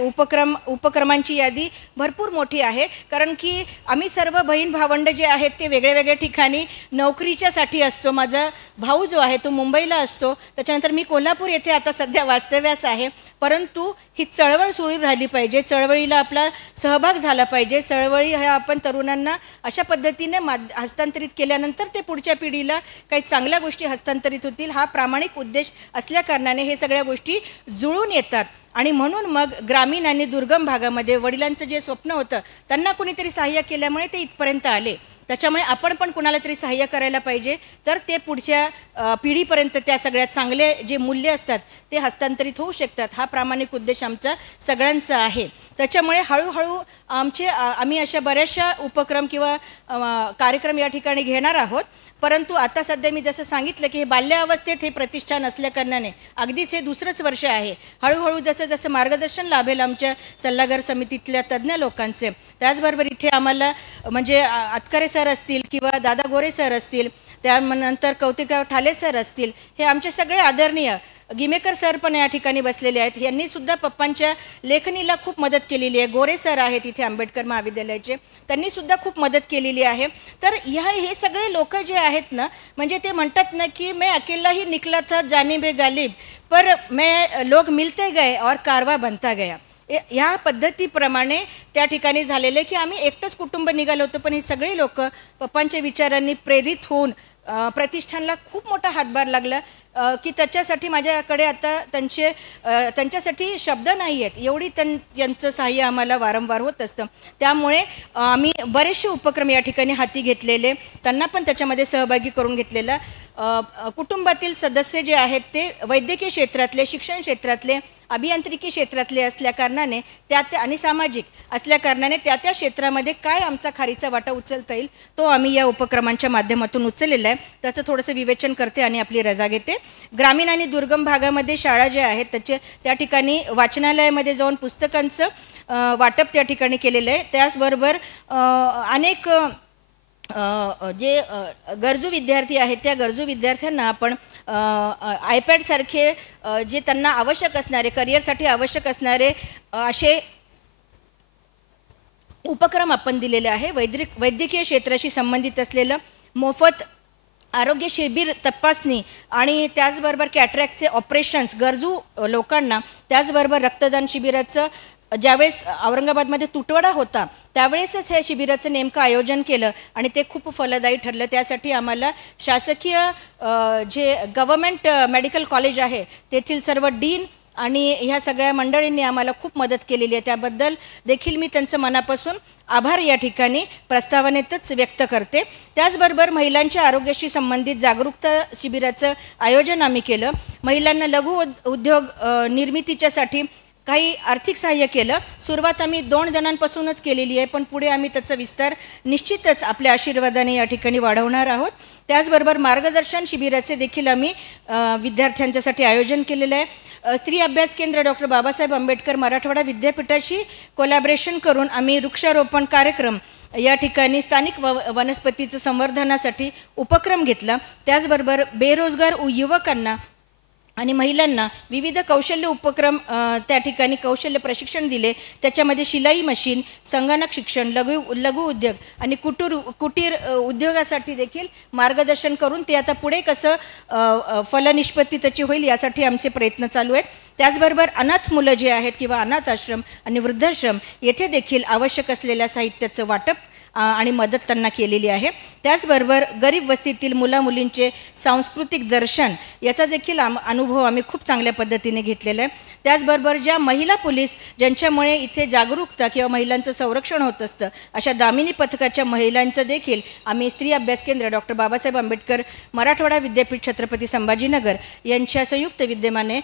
उपक्रमांची यादी भरपूर मोठी आहे, कारण की आम्ही सर्व बहीण भावंड जे आहेत ते वेगळ्या ठिकाणी नोकरीच्यासाठी असतो. माझा भाऊ जो आहे तो मुंबईला असतो, त्याच्यानंतर मी कोल्हापूर येथे आता सध्या वास्तव्यास आहे. परंतु ही चळवळ सुरू राहिली पाहिजे, चळवळीला आपला सहभाग झाला पाहिजे. चळवळी ह्या आपण तरुणांना अशा पद्धतीने हस्तांतरित केल्यानंतर ते पुढच्या पिढीला काही चांगल्या गोष्टी हस्तांतरित होतील, हा प्रामाणिक उद्देश असल्या कारणाने हे सगळ्या गोष्टी जुळून येतात. आणि म्हणून मग ग्रामीण आणि दुर्गम भागामध्ये वडिलांचं जे स्वप्न होतं त्यांना कोणीतरी सहाय्य केल्यामुळे ते इथपर्यंत आले. त्याच्यामुळे आपण पण कुणाला तरी सहाय्य करायला पाहिजे, तर ते पुढच्या पिढीपर्यंत त्या सगळ्या चांगले जे मूल्य असतात ते हस्तांतरित होऊ शकतात. हा प्रामाणिक उद्देश आमचा सगळ्यांचा आहे. त्याच्यामुळे हळूहळू आम्ही अशा बऱ्याचशा उपक्रम किंवा कार्यक्रम या ठिकाणी घेणार आहोत. परंतु आता सध्या मी जसं सांगितलं की हे बाल्यावस्थेत हे प्रतिष्ठान असल्याकारणाने अगदीच हे दुसरंच वर्ष आहे. हळूहळू जसं जसं मार्गदर्शन लाभेल आमच्या सल्लागार समितीतल्या तज्ज्ञ लोकांचे, त्याचबरोबर इथे आम्हाला म्हणजे आतकरे सर असतील किंवा दादा गोरे सर असतील, त्यानंतर कौतिकराव ठाले सर असतील, हे आमचे सगळे आदरणीय गिमेकर सर पण या ठिकाणी बसलेले आहेत. यांनी सुद्धा पप्पांच्या लेखणीला खूप मदत केलेली आहे. गोरे सर आहेत इथे आंबेडकर महाविद्यालयाचे, त्यांनी सुद्धा खूप मदत केलेली आहे. तर हे सगळे लोक जे आहेत ना, म्हणजे ते म्हणतात ना की मैं अकेला ही निकला था जाने बे गालिब, पर मैं लोग मिलते गए और कारवा बनता गया. ह्या पद्धतीप्रमाणे त्या ठिकाणी झालेले की आम्ही एकटंच कुटुंब निघालो होतो, पण ही सगळी लोक पप्पांच्या विचारांनी प्रेरित होऊन प्रतिष्ठानला खूप मोठा हातभार लागला की त्याच्यासाठी माझ्याकडे आता त्यांच्यासाठी शब्द नाही आहेत, एवढी त्यांचं सहाय्य आम्हाला वारंवार होत असतं. त्यामुळे आम्ही बरेचसे उपक्रम या ठिकाणी हाती घेतलेले, त्यांना पण त्याच्यामध्ये सहभागी करून घेतलेला. कुटुंबातील सदस्य जे आहेत ते वैद्यकीय क्षेत्रातले, शिक्षण क्षेत्रातले, अभियांत्रिकी क्षेत्रातले असल्याकारणाने आणि सामाजिक असल्याकारणाने त्या क्षेत्रामध्ये काय आमचा खारीचा वाटा उचलता येईल तो आम्ही या उपक्रमांच्या माध्यमातून उचललेला आहे. त्याचं थोडंसं विवेचन करते आणि आपली रजा घेते. ग्रामीण आणि दुर्गम भागामध्ये शाळा ज्या आहेत त्या ठिकाणी वाचनालयामध्ये जाऊन पुस्तकांचं वाटप त्या ठिकाणी केलेलं आहे. त्याचबरोबर अनेक जे गरजू विद्यार्थी आहेत त्या गरजू विद्यार्थ्यांना आपण आयपॅडसारखे जे त्यांना आवश्यक असणारे, करिअरसाठी आवश्यक असणारे असे उपक्रम आपण दिलेले आहे. वैद्यकीय क्षेत्राशी संबंधित असलेलं मोफत आरोग्य शिबिर तपासणी आणि त्याचबरोबर कॅटरॅक्टचे ऑपरेशन्स गरजू लोकांना, त्याचबरोबर रक्तदान शिबिराचं ज्यावेळेस औरंगाबादमध्ये तुटवडा होता त्यावेळेसच हे शिबिराचं नेमकं आयोजन केलं आणि ते खूप फलदायी ठरलं. त्यासाठी आम्हाला शासकीय जे गव्हर्मेंट मेडिकल कॉलेज आहे तेथील सर्व डीन आणि ह्या सगळ्या मंडळींनी आम्हाला खूप मदत केलेली आहे. त्याबद्दल देखील मी त्यांचं मनापासून आभार या ठिकाणी प्रस्तावनेतच व्यक्त करते. त्याचबरोबर महिलांच्या आरोग्याशी संबंधित जागरूकता शिबिराचं आयोजन आम्ही केलं. महिलांना लघु उद्योग निर्मितीच्यासाठी काही आर्थिक सहाय्य केलं. सुरुवात आम्ही 2 जणांपासूनच केलेली आहे, पण पुढे आम्ही त्याचा विस्तार निश्चितच आपल्या आशीर्वादाने या ठिकाणी वाढवणार आहोत. त्याचबरोबर मार्गदर्शन शिबिराचे देखील आम्ही विद्यार्थ्यांच्यासाठी आयोजन केलेलं आहे. स्त्री अभ्यास केंद्र डॉक्टर बाबासाहेब आंबेडकर मराठवाडा विद्यापीठाशी कोलॅबरेशन करून आम्ही वृक्षारोपण कार्यक्रम या ठिकाणी स्थानिक वनस्पतीचं संवर्धनासाठी उपक्रम घेतला. त्याचबरोबर बेरोजगार युवकांना आणि महिलांना विविध कौशल्य उपक्रम त्या ठिकाणी कौशल्य प्रशिक्षण दिले. त्याच्यामध्ये शिलाई मशीन, संगणक शिक्षण, लघु उद्योग आणि कुटीर उद्योगासाठी देखील मार्गदर्शन करून ते आता पुढे कसं फलनिष्पत्ती त्याची होईल यासाठी आमचे प्रयत्न चालू आहेत. त्याचबरोबर अनाथ मुलं जे आहेत किंवा अनाथ आश्रम आणि वृद्धाश्रम येथे देखील आवश्यक असलेल्या साहित्याचं वाटप आणि मदत त्यांना केलेली आहे. त्याचबरोबर गरीब वस्तीतील मुलामुलींचे सांस्कृतिक दर्शन याचा देखील अनुभव आम्ही खूप चांगल्या पद्धतीने घेतलेला आहे. त्याचबरोबर ज्या महिला पोलीस ज्यांच्यामुळे इथे जागरूकता किंवा महिलांचं संरक्षण होत असतं अशा दामिनी पथकाच्या महिलांचं देखील आम्ही स्त्री अभ्यास केंद्र डॉक्टर बाबासाहेब आंबेडकर मराठवाडा विद्यापीठ छत्रपती संभाजीनगर यांच्या संयुक्त विद्यमाने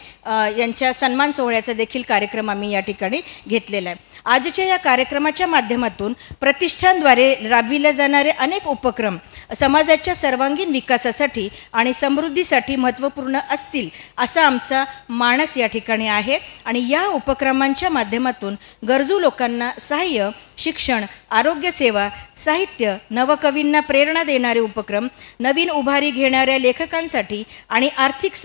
यांच्या सन्मान सोहळ्याचा देखील कार्यक्रम आम्ही या ठिकाणी घेतलेला आहे. आजच्या या कार्यक्रमाच्या माध्यमातून प्रतिष्ठानद्वारे राबविले जाणारे अनेक उपक्रम समाजाच्या सर्वांगीण विकासासाठी आणि समृद्धीसाठी महत्त्वपूर्ण असतील असा आमचा मानस या ठिकाणी आहे. आणि या उपक्रमांच्या माध्यमातून गरजू लोकांना सहाय्य, शिक्षण, आरोग्य सेवा, साहित्य, नवकवींना प्रेरणा देणारे उपक्रम, नवीन उभारी घेणाऱ्या लेखकांसाठी आणि आर्थिक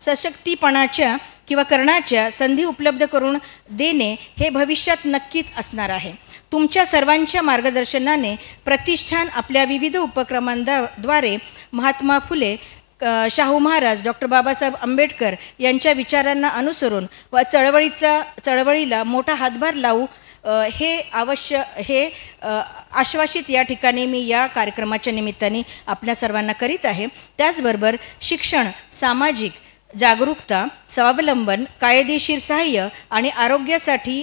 सशक्तीपणाच्या किंवा करण्याच्या संधी उपलब्ध करून देणे हे भविष्यात नक्कीच असणार आहे. तुमच्या सर्वांच्या मार्गदर्शनाने प्रतिष्ठान आपल्या विविध उपक्रमांद्वारे महात्मा फुले, शाहू महाराज, डॉक्टर बाबासाहेब आंबेडकर यांच्या विचारांना अनुसरून व चळवळीला मोठा हातभार लावू हे आश्वासित या ठिकाणी मी या कार्यक्रमाच्या निमित्ताने आपल्या सर्वांना करीत आहे. त्याचबरोबर शिक्षण, सामाजिक जागरूकता, स्वावलंबन, कायदेशीर सहाय्य आणि आरोग्यासाठी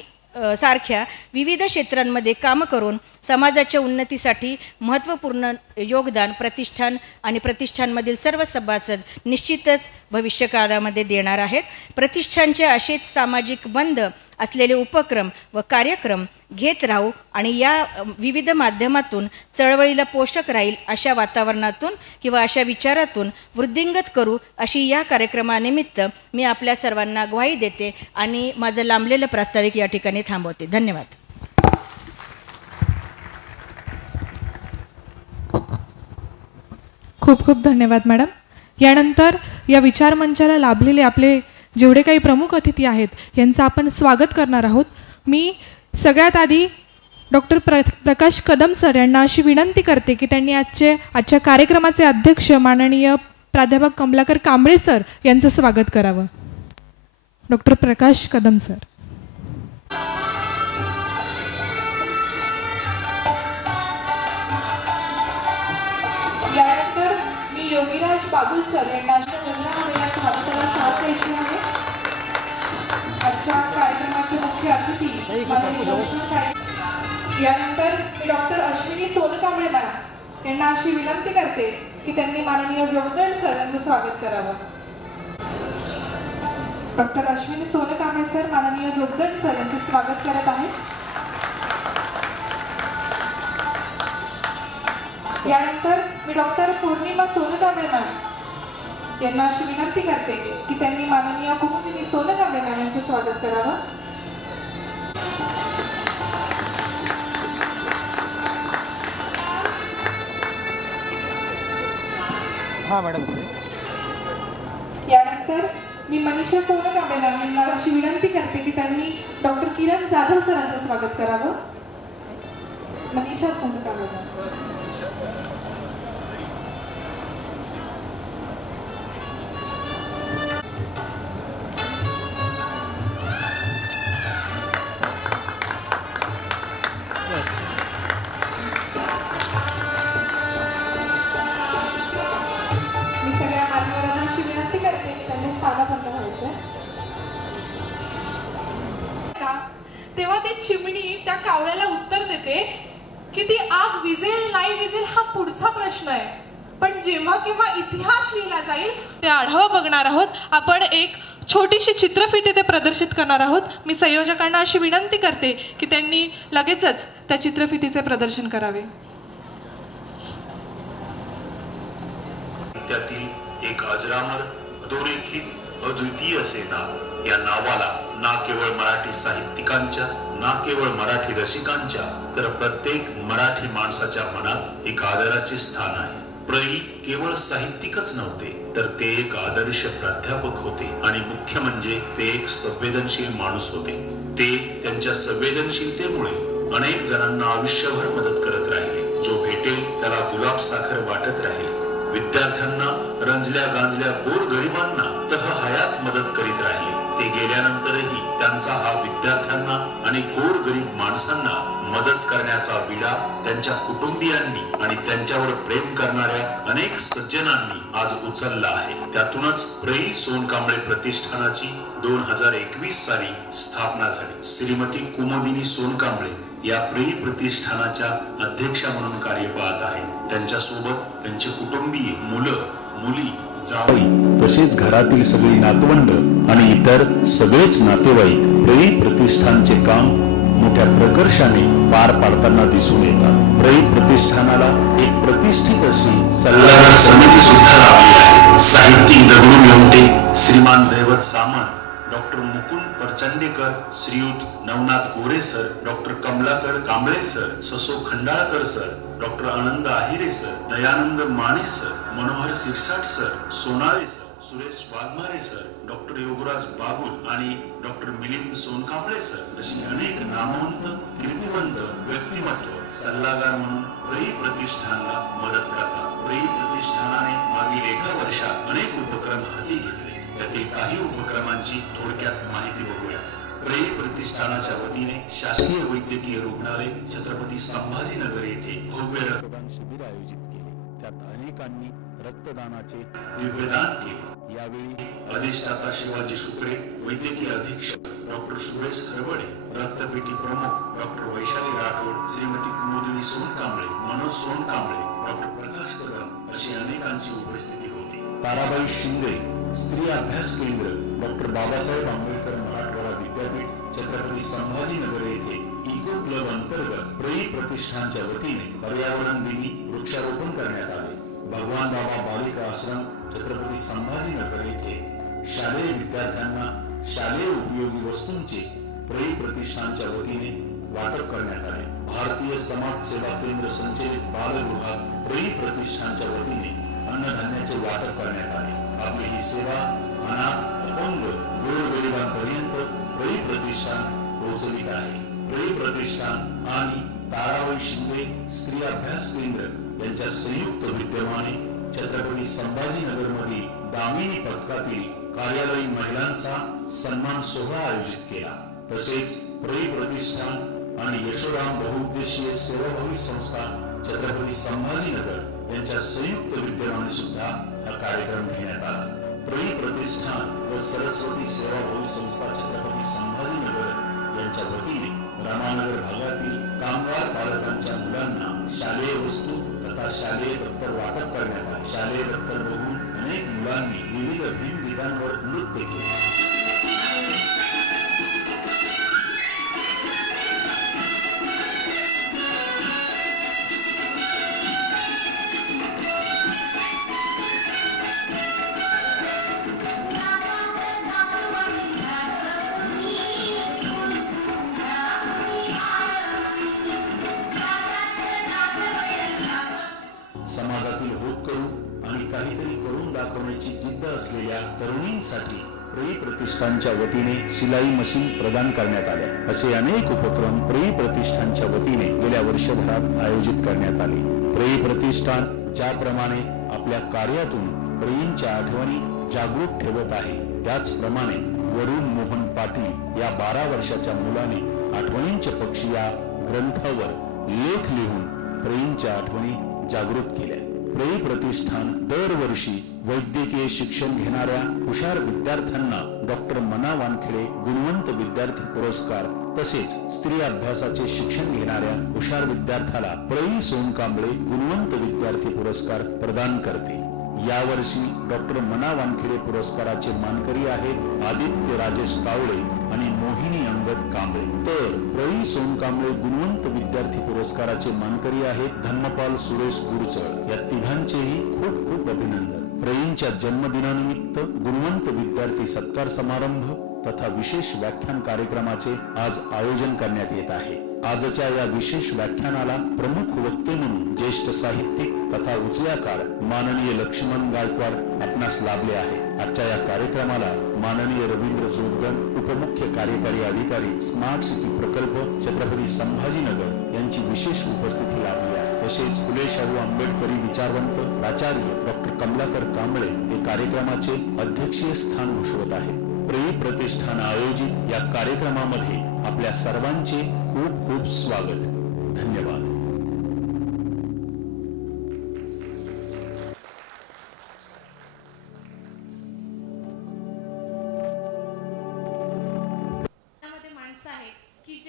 सारख्या विविध क्षेत्रांमध्ये काम करून समाजाच्या उन्नतीसाठी महत्त्वपूर्ण योगदान प्रतिष्ठान आणि प्रतिष्ठानमधील सर्व सभासद निश्चितच भविष्यकाळामध्ये देणार आहेत. प्रतिष्ठानचे असेच सामाजिक बंध असलेले उपक्रम व कार्यक्रम घेत राहू आणि या विविध माध्यमातून चळवळीला पोषक राहील अशा वातावरणातून किंवा अशा विचारातून वृद्धिंगत करू अशी या कार्यक्रमानिमित्त मी आपल्या सर्वांना ग्वाही देते आणि माझं लांबलेलं प्रास्ताविक या ठिकाणी थांबवते. धन्यवाद. खूप खूप धन्यवाद मॅडम. यानंतर या विचारमंचाला लाभलेले आपले जेवढे काही प्रमुख अतिथी आहेत यांचं आपण स्वागत करणार आहोत. मी सगळ्यात आधी डॉक्टर प्रकाश कदम सर यांना अशी विनंती करते की त्यांनी आजच्या कार्यक्रमाचे अध्यक्ष माननीय प्राध्यापक कमलाकर कांबळे सर यांचं स्वागत करावं. Doctor Prakash Kadam sir. यानंतर मी योगीराज बागुल सर यांना अशा गजलामध्ये स्वागताला साथ द्यायची आहे. आजच्या कार्यक्रमाचे मुख्य अतिथी माननीय. यानंतर मी डॉक्टर अश्विनी सोनकांबळे मॅम यांना अशी विनंती करते की त्यांनी माननीय जोगदंड सर यांचं स्वागत करावं. डॉक्टर अश्विनी सोनकांबळे सर माननीय जोगदंड सर यांचं स्वागत करत आहेत. यानंतर मी डॉक्टर पौर्णिमा सोनकांबळे मॅम यांना अशी विनंती करते की त्यांनी माननीय कुमुदिनी सोनकांबळे मॅम यांचं स्वागत करावं. हां मॅडम. यानंतर मी मनीषा सोनकांबळे मॅम यांना अशी विनंती करते की त्यांनी डॉक्टर किरण जाधव सरांचं स्वागत करावं. मनीषा सोनकांबळे मॅम. तेव्हा ती चिमणी त्या कावळ्याला उत्तर देते की ती आग विझेल नाही विझेल हा पुढचा प्रश्न आहे, पण जेव्हा केव्हा इतिहास लिहिला जाईल ते आढावा बघणार आहोत. आपण एक छोटीशी चित्रफित इथे प्रदर्शित करणार आहोत. मी संयोजकांना अशी विनंती करते की त्यांनी लगेचच त्या चित्रफितीचे प्रदर्शन करावे. त्यातील एक अजरामर अधोरेखित अद्वितीय सेना या नावाला ना केवळ मराठी साहित्यिकांच्या ना केवळ मराठी रसिकांच्या तर प्रत्येक मराठी माणसाच्या मनात एक आदराचे स्थान आहे. प्रई केवळ साहित्यिकच नव्हते तर ते एक आदर्श प्राध्यापक होते आणि मुख्य म्हणजे ते एक संवेदनशील माणूस होते. ते त्यांच्या संवेदनशीलतेमुळे अनेक जणांना आयुष्यभर मदत करत राहिले. जो भेटेल त्याला गुलाब साखर वाटत राहिले. विद्यार्थ्यांना रंजल्या गांजल्या गोर गरिबांना तह हयात मदत करीत राहिले. ते गेल्यानंतरही त्यांचा हा विद्यार्थ्यांना आणि गोर गरीब माणसांना मदत करण्याचा विडा त्यांच्या कुटुंबियांनी आणि त्यांच्यावर प्रेम करणाऱ्या अनेक सज्जनांनी आज उचलला आहे. त्यातूनच प्रई सोनकांबळे प्रतिष्ठानाची 2021 साली स्थापना झाली. श्रीमती कुमुदिनी सोनकांबळे या प्रई प्रतिष्ठानाच्या अध्यक्षा म्हणून कार्य पाहत आहेत. त्यांच्या सोबत त्यांचे कुटुंबीय, मुलं, मुली, जावई तसेच घरातील सगळी नातवंड आणि इतर सगळेच नातेवाईक प्रई प्रतिष्ठानचे काम मोठ्या प्रकर्षाने पार पाडताना दिसून येतात. प्रई प्रतिष्ठानाला एक प्रतिष्ठित अशी सल्लागार समिती सुद्धा लाभली आहे. साहित्यिक Dagdu Lomte, Shriman Daivat Samant, doctor Mukund Parchandekar, Shriyut Navnath Gore sir, doctor Kamalakar Kamble sir, Saso Khandalkar sir, doctor Anand Ahire sir, Dayanand Mane sir, Manohar Sirsat sir, Sonale sir, Suresh Waghmare sir, doctor Yograj Bagul आणि डॉक्टर मिलिंद सोनकांबळे सर अशी अनेक नामवंत कीर्तिवंत व्यक्तिमत्व सल्लागार म्हणून प्रई प्रतिष्ठानला मदत करतात. प्रई प्रतिष्ठानाने मागील एका वर्षात अनेक उपक्रम हाती घेतले. त्यातील काही उपक्रमांची थोडक्यात माहिती बघूया. प्रई प्रतिष्ठानाच्या वतीने शासकीय वैद्यकीय रुग्णालय छत्रपती संभाजीनगर येथे भव्य रक्तदान शिबिर आयोजित केले. त्यात अनेकांनी रक्तदानाचे दिव्यदान केले. यावेळी अधिष्ठाता शिवाजी शुक्रे, वैद्यकीय अधीक्षक डॉक्टर सुरेश हरवडे, रक्तपेटी प्रमुख डॉक्टर वैशाली राठोड, श्रीमती कुमुदिनी सोनकांबळे, मनोज सोनकांबळे, डॉक्टर प्रकाश कदम अशी अनेकांची उपस्थिती होती. ताराबाई शिंदे, स्त्री अभ्यास केंद्र, डॉक्टर बाबासाहेब आंबेडकर मराठवाडा विद्यापीठ, छत्रपती छत्रपती संभाजीनगर येथे इको क्लब अंतर्गत प्रई प्रतिष्ठानच्या वतीने पर्यावरण दिनी वृक्षारोपण करण्यात आले. भगवान बाबा बालिका आश्रम छत्रपती संभाजीनगर येथे शालेय विद्यार्थ्यांना शालेय उपयोगी वस्तूंचे प्रई प्रतिष्ठानच्या वतीने वाटप करण्यात आले. भारतीय समाज सेवा केंद्र संचलित बालगृहात प्रई प्रतिष्ठानच्या वतीने अन्नधान्याचे वाटप करण्यात आले. आपली ही सेवा अनाथ, अपंग, गोरगरिबांपर्यंत प्रई प्रतिष्ठान पोहोचवित आहे. प्रई प्रतिष्ठान आणि ताराबाई शिंदे स्त्री अभ्यास केंद्र यांच्या संयुक्त विद्यमाने छत्रपती संभाजीनगर मध्ये दामिनी पथकातील कार्यालयीन महिलांचा सन्मान सोहळा आयोजित केला. तसेच प्रई प्रतिष्ठान आणि यशोराम बहुउद्देशीय सेवाभावी संस्था छत्रपती संभाजीनगर यांच्या संयुक्त विद्यमाने सुद्धा हा कार्यक्रम घेण्यात आला. प्रई प्रतिष्ठान व सरस्वती सेवाभावी संस्था छत्रपती संभाजीनगर यांच्या वतीने रामानगर भागातील कामगार पालकांच्या मुलांना शालेय वस्तू तथा शालेय दप्तर वाटप करण्यात आले. शालेय दप्तर बघून अनेक मुलांनी विविध भीमगीतांवर नृत्य केले. समाजातील होतकरू आणि काहीतरी करून दाखवण्याची जिद्द असलेल्या तरुणींसाठी प्रई प्रतिष्ठानच्या वतीने शिलाई मशीन प्रदान करण्यात आल्या. असे अनेक उपक्रम प्रई प्रतिष्ठानच्या वतीने गेल्या वर्षभरात आयोजित करण्यात आले. प्रई प्रतिष्ठान ज्याप्रमाणे आपल्या कार्यातून प्रईंच्या आठवणी जागृत ठेवत आहे, त्याचप्रमाणे वरुण मोहन पाटील या 12 वर्षाच्या मुलाने आठवणींचे पक्षी या ग्रंथावर लेख लिहून प्रईंच्या आठवणी जागृत केल्या. प्रई प्रतिष्ठान दरवर्षी वैद्यकीय शिक्षण घेणाऱ्या हुशार विद्यार्थ्यांना डॉक्टर मना वानखेडे गुणवंत विद्यार्थी पुरस्कार तसेच स्त्री अभ्यासाचे शिक्षण घेणाऱ्या हुशार विद्यार्थ्याला प्रई सोनकांबळे गुणवंत विद्यार्थी पुरस्कार प्रदान करते. यावर्षी डॉक्टर मना वानखेडे पुरस्काराचे मानकरी आहेत आदित्य राजेश कावळे आणि मोहिनी अंगद कांबळे. तर प्रई सोनकांबळे गुणवंत विद्यार्थी पुरस्काराचे मानकरी आहेत धर्मपाल सुरेश गुरचळ. या तिघांचेही खूप खूप अभिनंदन. प्रईंच्या जन्मदिनानिमित्त गुणवंत विद्यार्थी सत्कार समारंभ तथा विशेष व्याख्यान कार्यक्रमाचे आज आयोजन करण्यात येत आहे. आजच्या या विशेष व्याख्यानाला प्रमुख वक्ते म्हणून ज्येष्ठ साहित्यिक तथा उचयाकार माननीय लक्ष्मण गायकवाड आपणास लाभले आहे. आजच्या या कार्यक्रमाला माननीय रवींद्र जोगदन उपमुख्य कार्यकारी अधिकारी स्मार्ट सिटी प्रकल्प छत्रपती संभाजीनगर यांची विशेष उपस्थिती लाभली आहे. तसेच फुले शाहू आंबेडकरी विचारवंत प्राचार्य डॉक्टर कमलाकर कांबळे हे कार्यक्रमाचे अध्यक्षीय स्थान भूषवत आहेत. प्रई प्रतिष्ठान आयोजित या कार्यक्रमामध्ये आपल्या सर्वांचे खूप खूप स्वागत. धन्यवाद. माणसं आहेत की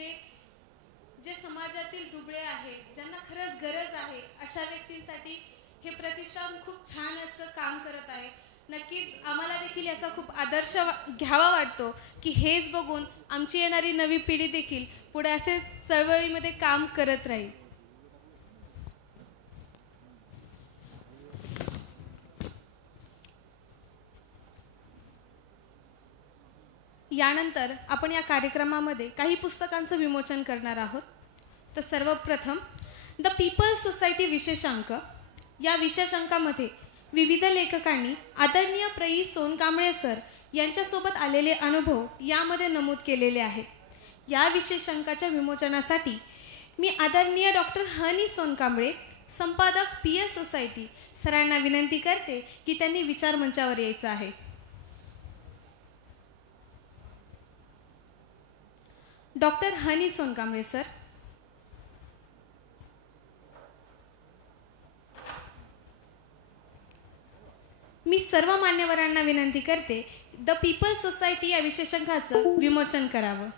जे समाजातील दुबळे आहेत, ज्यांना खरंच गरज आहे, अशा व्यक्तींसाठी हे प्रतिष्ठान खूप छान असं काम करत आहे. नक्कीच आम्हाला देखील याचा खूप आदर्श घ्यावा वाटतो की हेच बघून आमची येणारी नवी पिढी देखील पुढे असे चळवळीमध्ये काम करत राहील. यानंतर आपण या कार्यक्रमामध्ये काही पुस्तकांचं विमोचन करणार आहोत. तर सर्वप्रथम द पीपल्स सोसायटी विशेषांक. या विशेषांकामध्ये विविध लेखकांनी आदरणीय प्रई सोनकांबळे सर यांच्यासोबत आलेले अनुभव यामध्ये नमूद केलेले आहेत. या विशेषांकाच्या विमोचनासाठी मी आदरणीय डॉक्टर हनी सोनकांबळे संपादक पीएस सोसायटी सरांना विनंती करते की त्यांनी विचार मंचावर यायचं आहे. डॉक्टर हनी सोनकांबळे सर. मी सर्व मान्यवरांना विनंती करते द पीपल्स सोसायटी या विशेषांकाचं विमोचन करावं.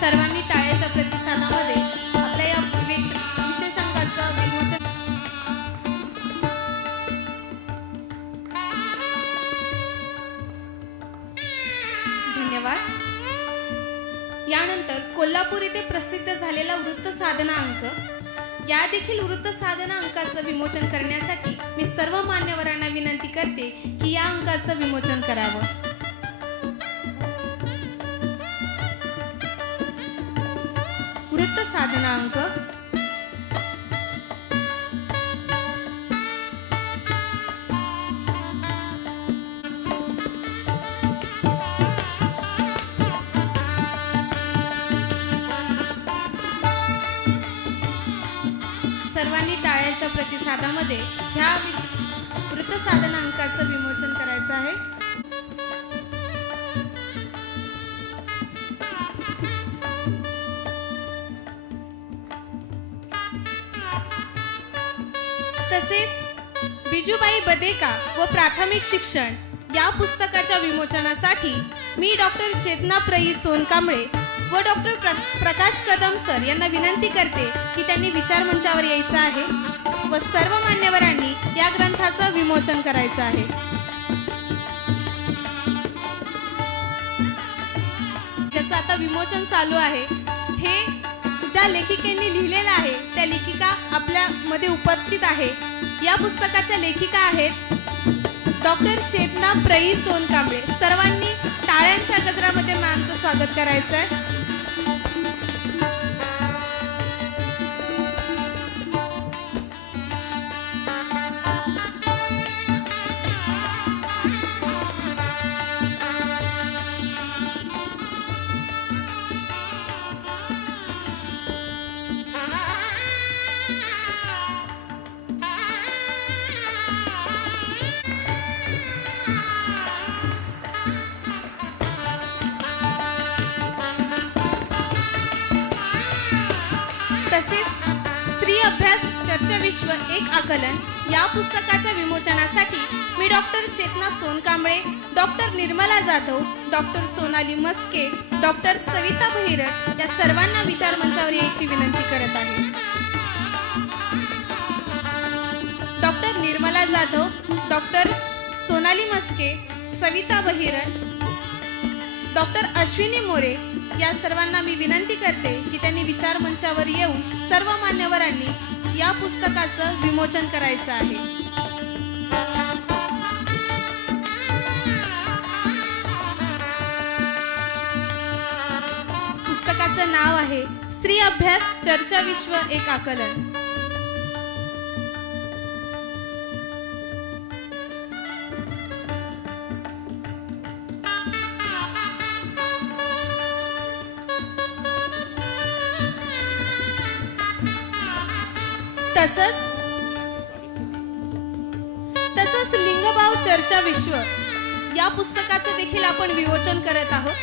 सर्वांनी टाळ्याच्या प्रतिसादामध्ये आपल्या या विशेष अंकाचं विमोचन. धन्यवाद. यानंतर कोल्हापूर येथे प्रसिद्ध झालेला वृत्त साधना अंक, या देखील वृत्त साधना अंकाचं विमोचन करण्यासाठी मी सर्व मान्यवरांना विनंती करते की या अंकाचं विमोचन करावं. वृत्त साधना अंक सर्वांनी टाळ्यांच्या प्रतिसादामध्ये ह्या वृत्त साधना अंकाचं विमोचन करायचं आहे. तसेच बिजूबाई बदेका व प्राथमिक शिक्षण या पुस्तकाच्या विमोचनासाठी मी डॉक्टर चेतना प्रई सोनकांबळे व डॉक्टर प्रकाश कदम सर यांना विनंती करते की त्यांनी विचारमंचावर यायचं आहे व सर्व मान्यवरांनी या ग्रंथाचं विमोचन करायचं आहे. ज्याचं आता विमोचन चालू आहे, हे ज्या लेखिकेने लिहिलेलं आहे त्या लेखिका आपल्या मध्ये उपस्थित आहे. या पुस्तकाच्या लेखिका आहेत डॉक्टर चेतना प्रई सोनकांबळे. सर्वांनी टाळ्यांच्या गजरामध्ये मॅमचं स्वागत करायचं आहे. तसेच स्त्री अभ्यास चर्चा विश्व एक आकलन या पुस्तकाच्या विमोचनासाठी मी doctor Chetna Sonkamble, doctor Nirmala Jadhav, doctor Sonali Maske, doctor Savita Bahirat या सर्वांना विचारमंचावर यायची विनंती करत आहे. Doctor Nirmala Jadhav, doctor Sonali Maske, Savita Bahirat, doctor Ashwini More या सर्वांना मी विनंती करते की त्यांनी विचारमंचावर येऊन सर्व मान्यवरांनी या पुस्तकाचं विमोचन करायचं आहे. पुस्तकाचं नाव आहे स्त्री अभ्यास चर्चा विश्व एक आकलन. तसंच लिंगभाव चर्चा विश्व या पुस्तकाचं देखील आपण विमोचन करत आहोत.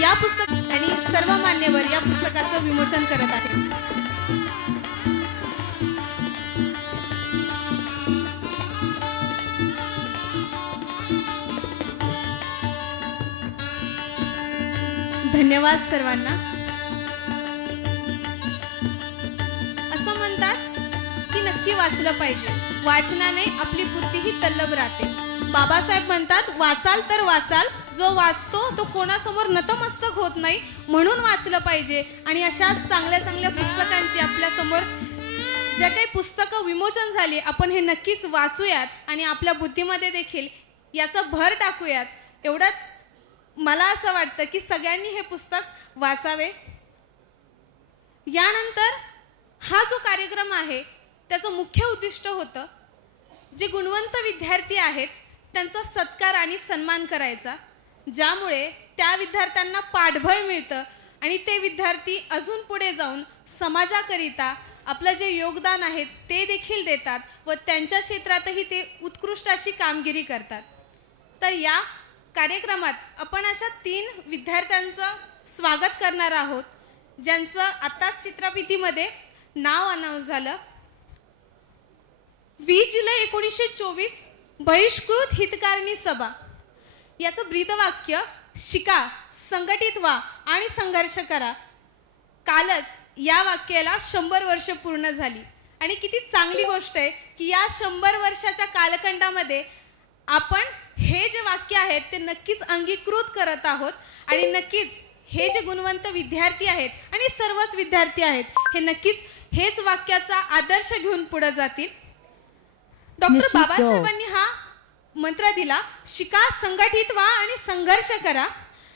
या पुस्तक आणि सर्व मान्यवर या पुस्तकाचं विमोचन करत आहेत. धन्यवाद सर्वांना. असं म्हणतात की नक्की वाचलं पाहिजे, वाचनाने आपली बुद्धीही तल्लभ राहते. बाबासाहेब म्हणतात वाचाल तर वाचाल, जो वाचतो तो कोणासमोर नतमस्तक होत नाही, म्हणून वाचलं पाहिजे. आणि अशा चांगल्या चांगल्या पुस्तकांची आपल्यासमोर ज्या काही पुस्तकं विमोचन झाली आपण हे नक्कीच वाचूयात आणि आपल्या बुद्धीमध्ये देखील याचा भर टाकूयात. एवढंच मला असं वाटतं की सगळ्यांनी हे पुस्तक वाचावे. यानंतर हा जो कार्यक्रम आहे त्याचं मुख्य उद्दिष्ट होतं जे गुणवंत विद्यार्थी आहेत त्यांचा सत्कार आणि सन्मान करायचा, ज्यामुळे त्या विद्यार्थ्यांना पाठबळ मिळतं आणि ते विद्यार्थी अजून पुढे जाऊन समाजाकरिता आपलं जे योगदान आहे ते देखील देतात व त्यांच्या क्षेत्रातही ते उत्कृष्ट अशी कामगिरी करतात. तर या कार्यक्रमात आपण अशा 3 विद्यार्थ्यांचं स्वागत करणार आहोत ज्यांचं आत्ताच चित्रफितीमध्ये नाव अनाऊन्स झालं. 20 जुलै 1924 बहिष्कृत हितकारिणी सभा. याचं ब्रीदवाक्य शिका, संघटित व्हा आणि संघर्ष करा. कालच या वाक्याला 100 वर्ष पूर्ण झाली आणि किती चांगली गोष्ट आहे की या 100 वर्षाच्या कालखंडामध्ये आपण हे जे वाक्य आहेत ते नक्कीच अंगीकृत करत आहोत आणि नक्कीच हे जे गुणवंत विद्यार्थी आहेत आणि सर्वच विद्यार्थी आहेत हे नक्कीच हेच वाक्याचा आदर्श घेऊन पुढे जातील. डॉक्टर बाबासाहेबांनी हा मंत्र दिला, शिका, संघटित व्हा आणि संघर्ष करा.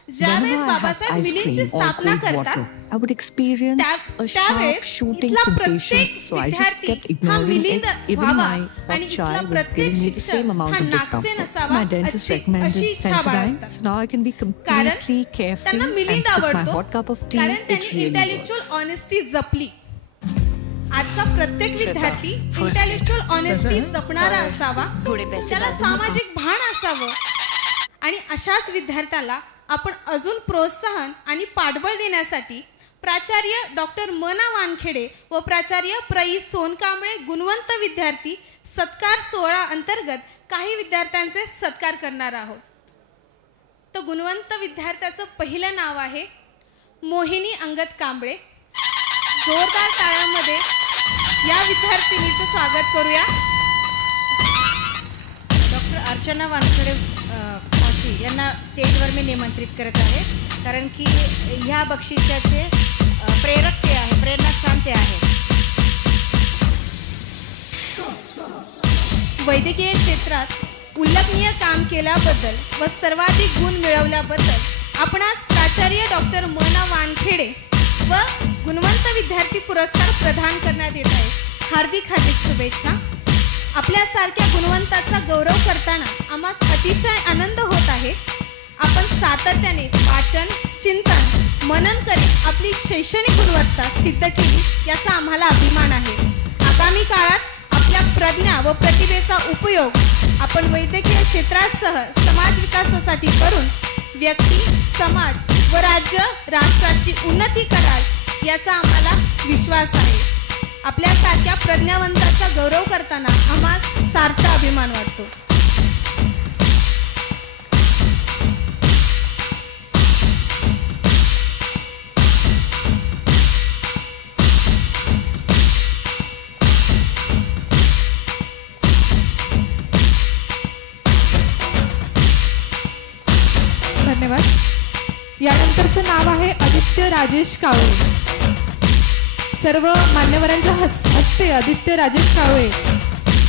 ज्यावेळेस बाबासाहेब मिलींची स्थापना करतात त्यावेळेस इथला प्रत्येक विद्यार्थी हा मिलिंद व्हावा आणि इथला प्रत्येक शिक्षक हा नागसेन असावा अशी इच्छा बाळगतात. कारण त्यांना मिलिंद आवडतो, कारण त्यांनी इंटेलेक्च्युअल ऑनेस्टी जपली. आजचा प्रत्येक विद्यार्थी इंटेलेक्च्युअल ऑनेस्टी जपणारा असावा, त्याला सामाजिक भान असावं आणि अशाच विद्यार्थ्याला आपण अजून प्रोत्साहन आणि पाठबळ देण्यासाठी प्राचार्य डॉक्टर मना वानखेडे व प्राचार्य प्रई सोनकांबळे गुणवंत विद्यार्थी सत्कार सोहळा अंतर्गत काही विद्यार्थ्यांचे सत्कार करणार आहोत. तर गुणवंत विद्यार्थ्याचं पहिलं नाव आहे मोहिनी अंगद कांबळे. जोरदार टाळ्यांमध्ये या विद्यार्थिनीचं स्वागत करूया. डॉक्टर अर्चना वानखेडे मावशी यांना स्टेजवर मी निमंत्रित करत आहे, कारण की ह्या बक्षिसाचे प्रेरक ते आहे, प्रेरणास्थान ते आहे. वैद्यकीय क्षेत्रात उल्लेखनीय काम केल्याबद्दल व सर्वाधिक गुण मिळवल्याबद्दल आपणास प्राचार्य डॉक्टर मना वानखेडे व गुणवंत विद्यार्थी पुरस्कार प्रदान करण्यात येत आहे. हार्दिक हार्दिक शुभेच्छा. आपल्यासारख्या गुणवंताचा गौरव करताना आम्हास अतिशय आनंद होत आहे. आपण सातत्याने वाचन, चिंतन, मनन करीत आपली शैक्षणिक गुणवत्ता सिद्ध केली याचा आम्हाला अभिमान आहे. आगामी काळात आपल्या प्रज्ञा व प्रतिभेचा उपयोग आपण वैद्यकीय क्षेत्रासह समाज विकासासाठी करून व्यक्ती, समाज व राज्य, राष्ट्राची उन्नती कराल याचा आम्हाला विश्वास आहे. आपल्यासारख्या प्रज्ञावंताचा गौरव करताना आम्हास सार्थ अभिमान वाटतो. धन्यवाद. यानंतरचं नाव आहे आदित्य राजेश कावळे. सर्व मान्यवरांच्या हस्ते आदित्य राजेश कावळे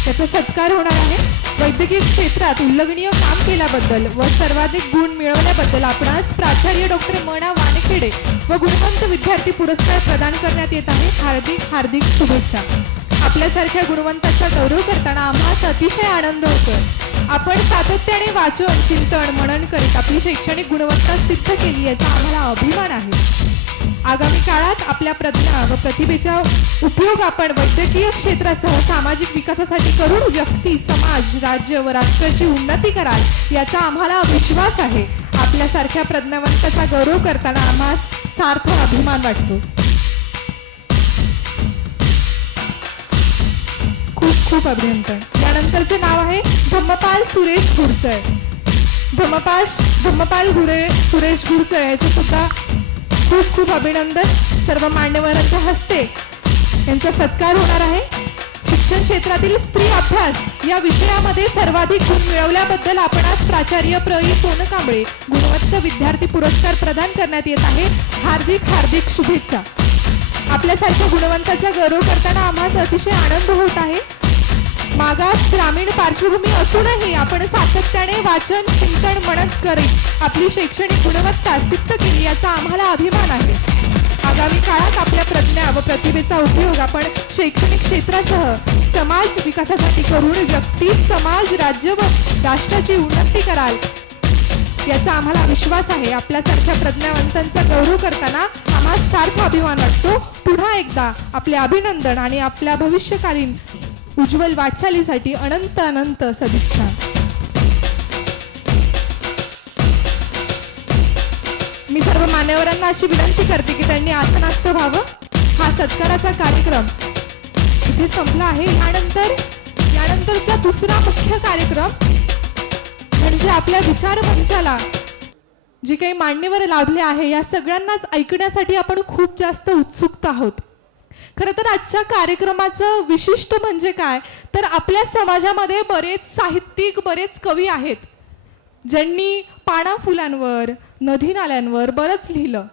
त्याचा सत्कार होणार आहे. वैद्यकीय क्षेत्रात उल्लेखनीय काम केल्याबद्दल व सर्वाधिक गुण मिळवल्याबद्दल आपणास प्राचार्य डॉक्टर मना वानखेडे व गुणवंत विद्यार्थी पुरस्कार प्रदान करण्यात येत आहे. हार्दिक हार्दिक शुभेच्छा. आपल्यासारख्या गुणवंताचा गौरव करताना आम्हास अतिशय आनंद होतो. आपण सातत्याने वाचन, चिंतन, मनन करीत आपली शैक्षणिक गुणवत्ता सिद्ध केली याचा आम्हाला अभिमान आहे. आगामी काळात आपल्या प्रज्ञा व प्रतिभेचा उपयोग आपण वैद्यकीय क्षेत्रासह सामाजिक विकासासाठी करून व्यक्ती, समाज, राज्य व राष्ट्राची उन्नती कराल याचा आम्हाला विश्वास आहे. आपल्यासारख्या प्रज्ञावंताचा गौरव करताना आम्हास सार्थ अभिमान वाटतो. खूप खूप अभिनंदन. यानंतरचे नाव आहे धम्मपाल सुरेश गुरचळ. धम्मपाल सुरेश गुरचळ याचे सुद्धा खूप खूप अभिनंदन. सर्व मान्यवरांच्या हस्ते यांचा सत्कार होणार आहे. शिक्षण क्षेत्रातील स्त्री अभ्यास या विषयामध्ये सर्वाधिक गुण मिळवल्याबद्दल आपणास प्राचार्य प्रई सोनकांबळे गुणवंत विद्यार्थी पुरस्कार प्रदान करण्यात येत आहे. हार्दिक हार्दिक शुभेच्छा. आपल्यासारख्या गुणवंताचा गौरव करताना आम्हास अतिशय आनंद होत आहे. मागास ग्रामीण पार्श्वभूमी असूनही आपण सातत्याने वाचन, चिंतन, मनन करीत आपली शैक्षणिक गुणवत्ता सिद्ध केली याचा आम्हाला अभिमान आहे. आगामी काळात आपल्या प्रज्ञा व प्रतिभेचा उपयोग आपण शैक्षणिक क्षेत्रासह समाज विकासासाठी करून व्यक्ती, समाज, राज्य व राष्ट्राची उन्नती कराल याचा आम्हाला विश्वास आहे. आपल्यासारख्या प्रज्ञावंतांचा गौरव करताना आम्हाला सार्थ अभिमान वाटतो. पुन्हा एकदा आपले अभिनंदन आणि आपल्या भविष्यकालीन उज्ज्वल वाटचालीसाठी अनंत अनंत सदिच्छा. मी सर्व मान्यवरांना अशी विनंती करते की त्यांनी आसनास्थ व्हावं. हा सत्काराचा कार्यक्रम इथे संपला आहे. यानंतरचा दुसरा मुख्य कार्यक्रम म्हणजे आपल्या विचार मंचाला जे काही मान्यवर लाभले आहे या सगळ्यांनाच ऐकण्यासाठी आपण खूप जास्त उत्सुक आहोत. खरं तर आजच्या कार्यक्रमाचं विशिष्ट म्हणजे काय तर आपल्या समाजामध्ये बरेच साहित्यिक बरेच कवी आहेत ज्यांनी पाना फुलांवर नदी नाल्यांवर बरंच लिहिलं.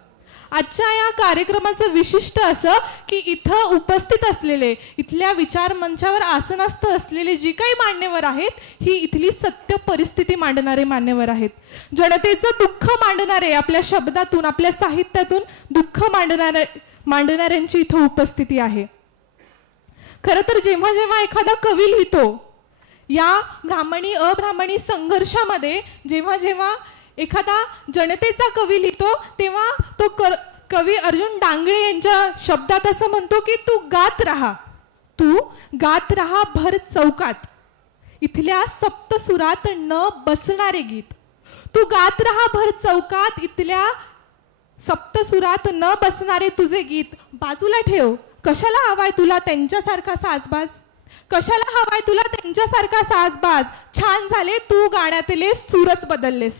आजच्या या कार्यक्रमाचं विशिष्ट असं की इथं उपस्थित असलेले इथल्या विचार मंचावर आसनस्थ असलेले जी काही मान्यवर आहेत ही इथली सत्य परिस्थिती मांडणारे मान्यवर आहेत. जनतेचं दुःख मांडणारे आपल्या शब्दातून आपल्या साहित्यातून दुःख मांडणाऱ्यांची इथं उपस्थिती आहे. खरं तर जेव्हा जेव्हा एखादा कवी लिहितो या ब्राह्मणी अब्राह्मणी संघर्षामध्ये जेव्हा जेव्हा एखादा जनतेचा कवी लिहितो तेव्हा तो कवी अर्जुन डांगळे यांच्या शब्दात असं म्हणतो की तू गात राहा भर चौकात इथल्या सप्तसुरात न बसणारे गीत. तू गात राहा भर चौकात इथल्या सप्तसुरात न बसणारे तुझे गीत. बाजूला ठेव कशाला हवाय तुला त्यांच्यासारखा साजबाज, कशाला हवाय तुला त्यांच्यासारखा साजबाज. छान झाले तू गाण्यातले सूरच बदललेस,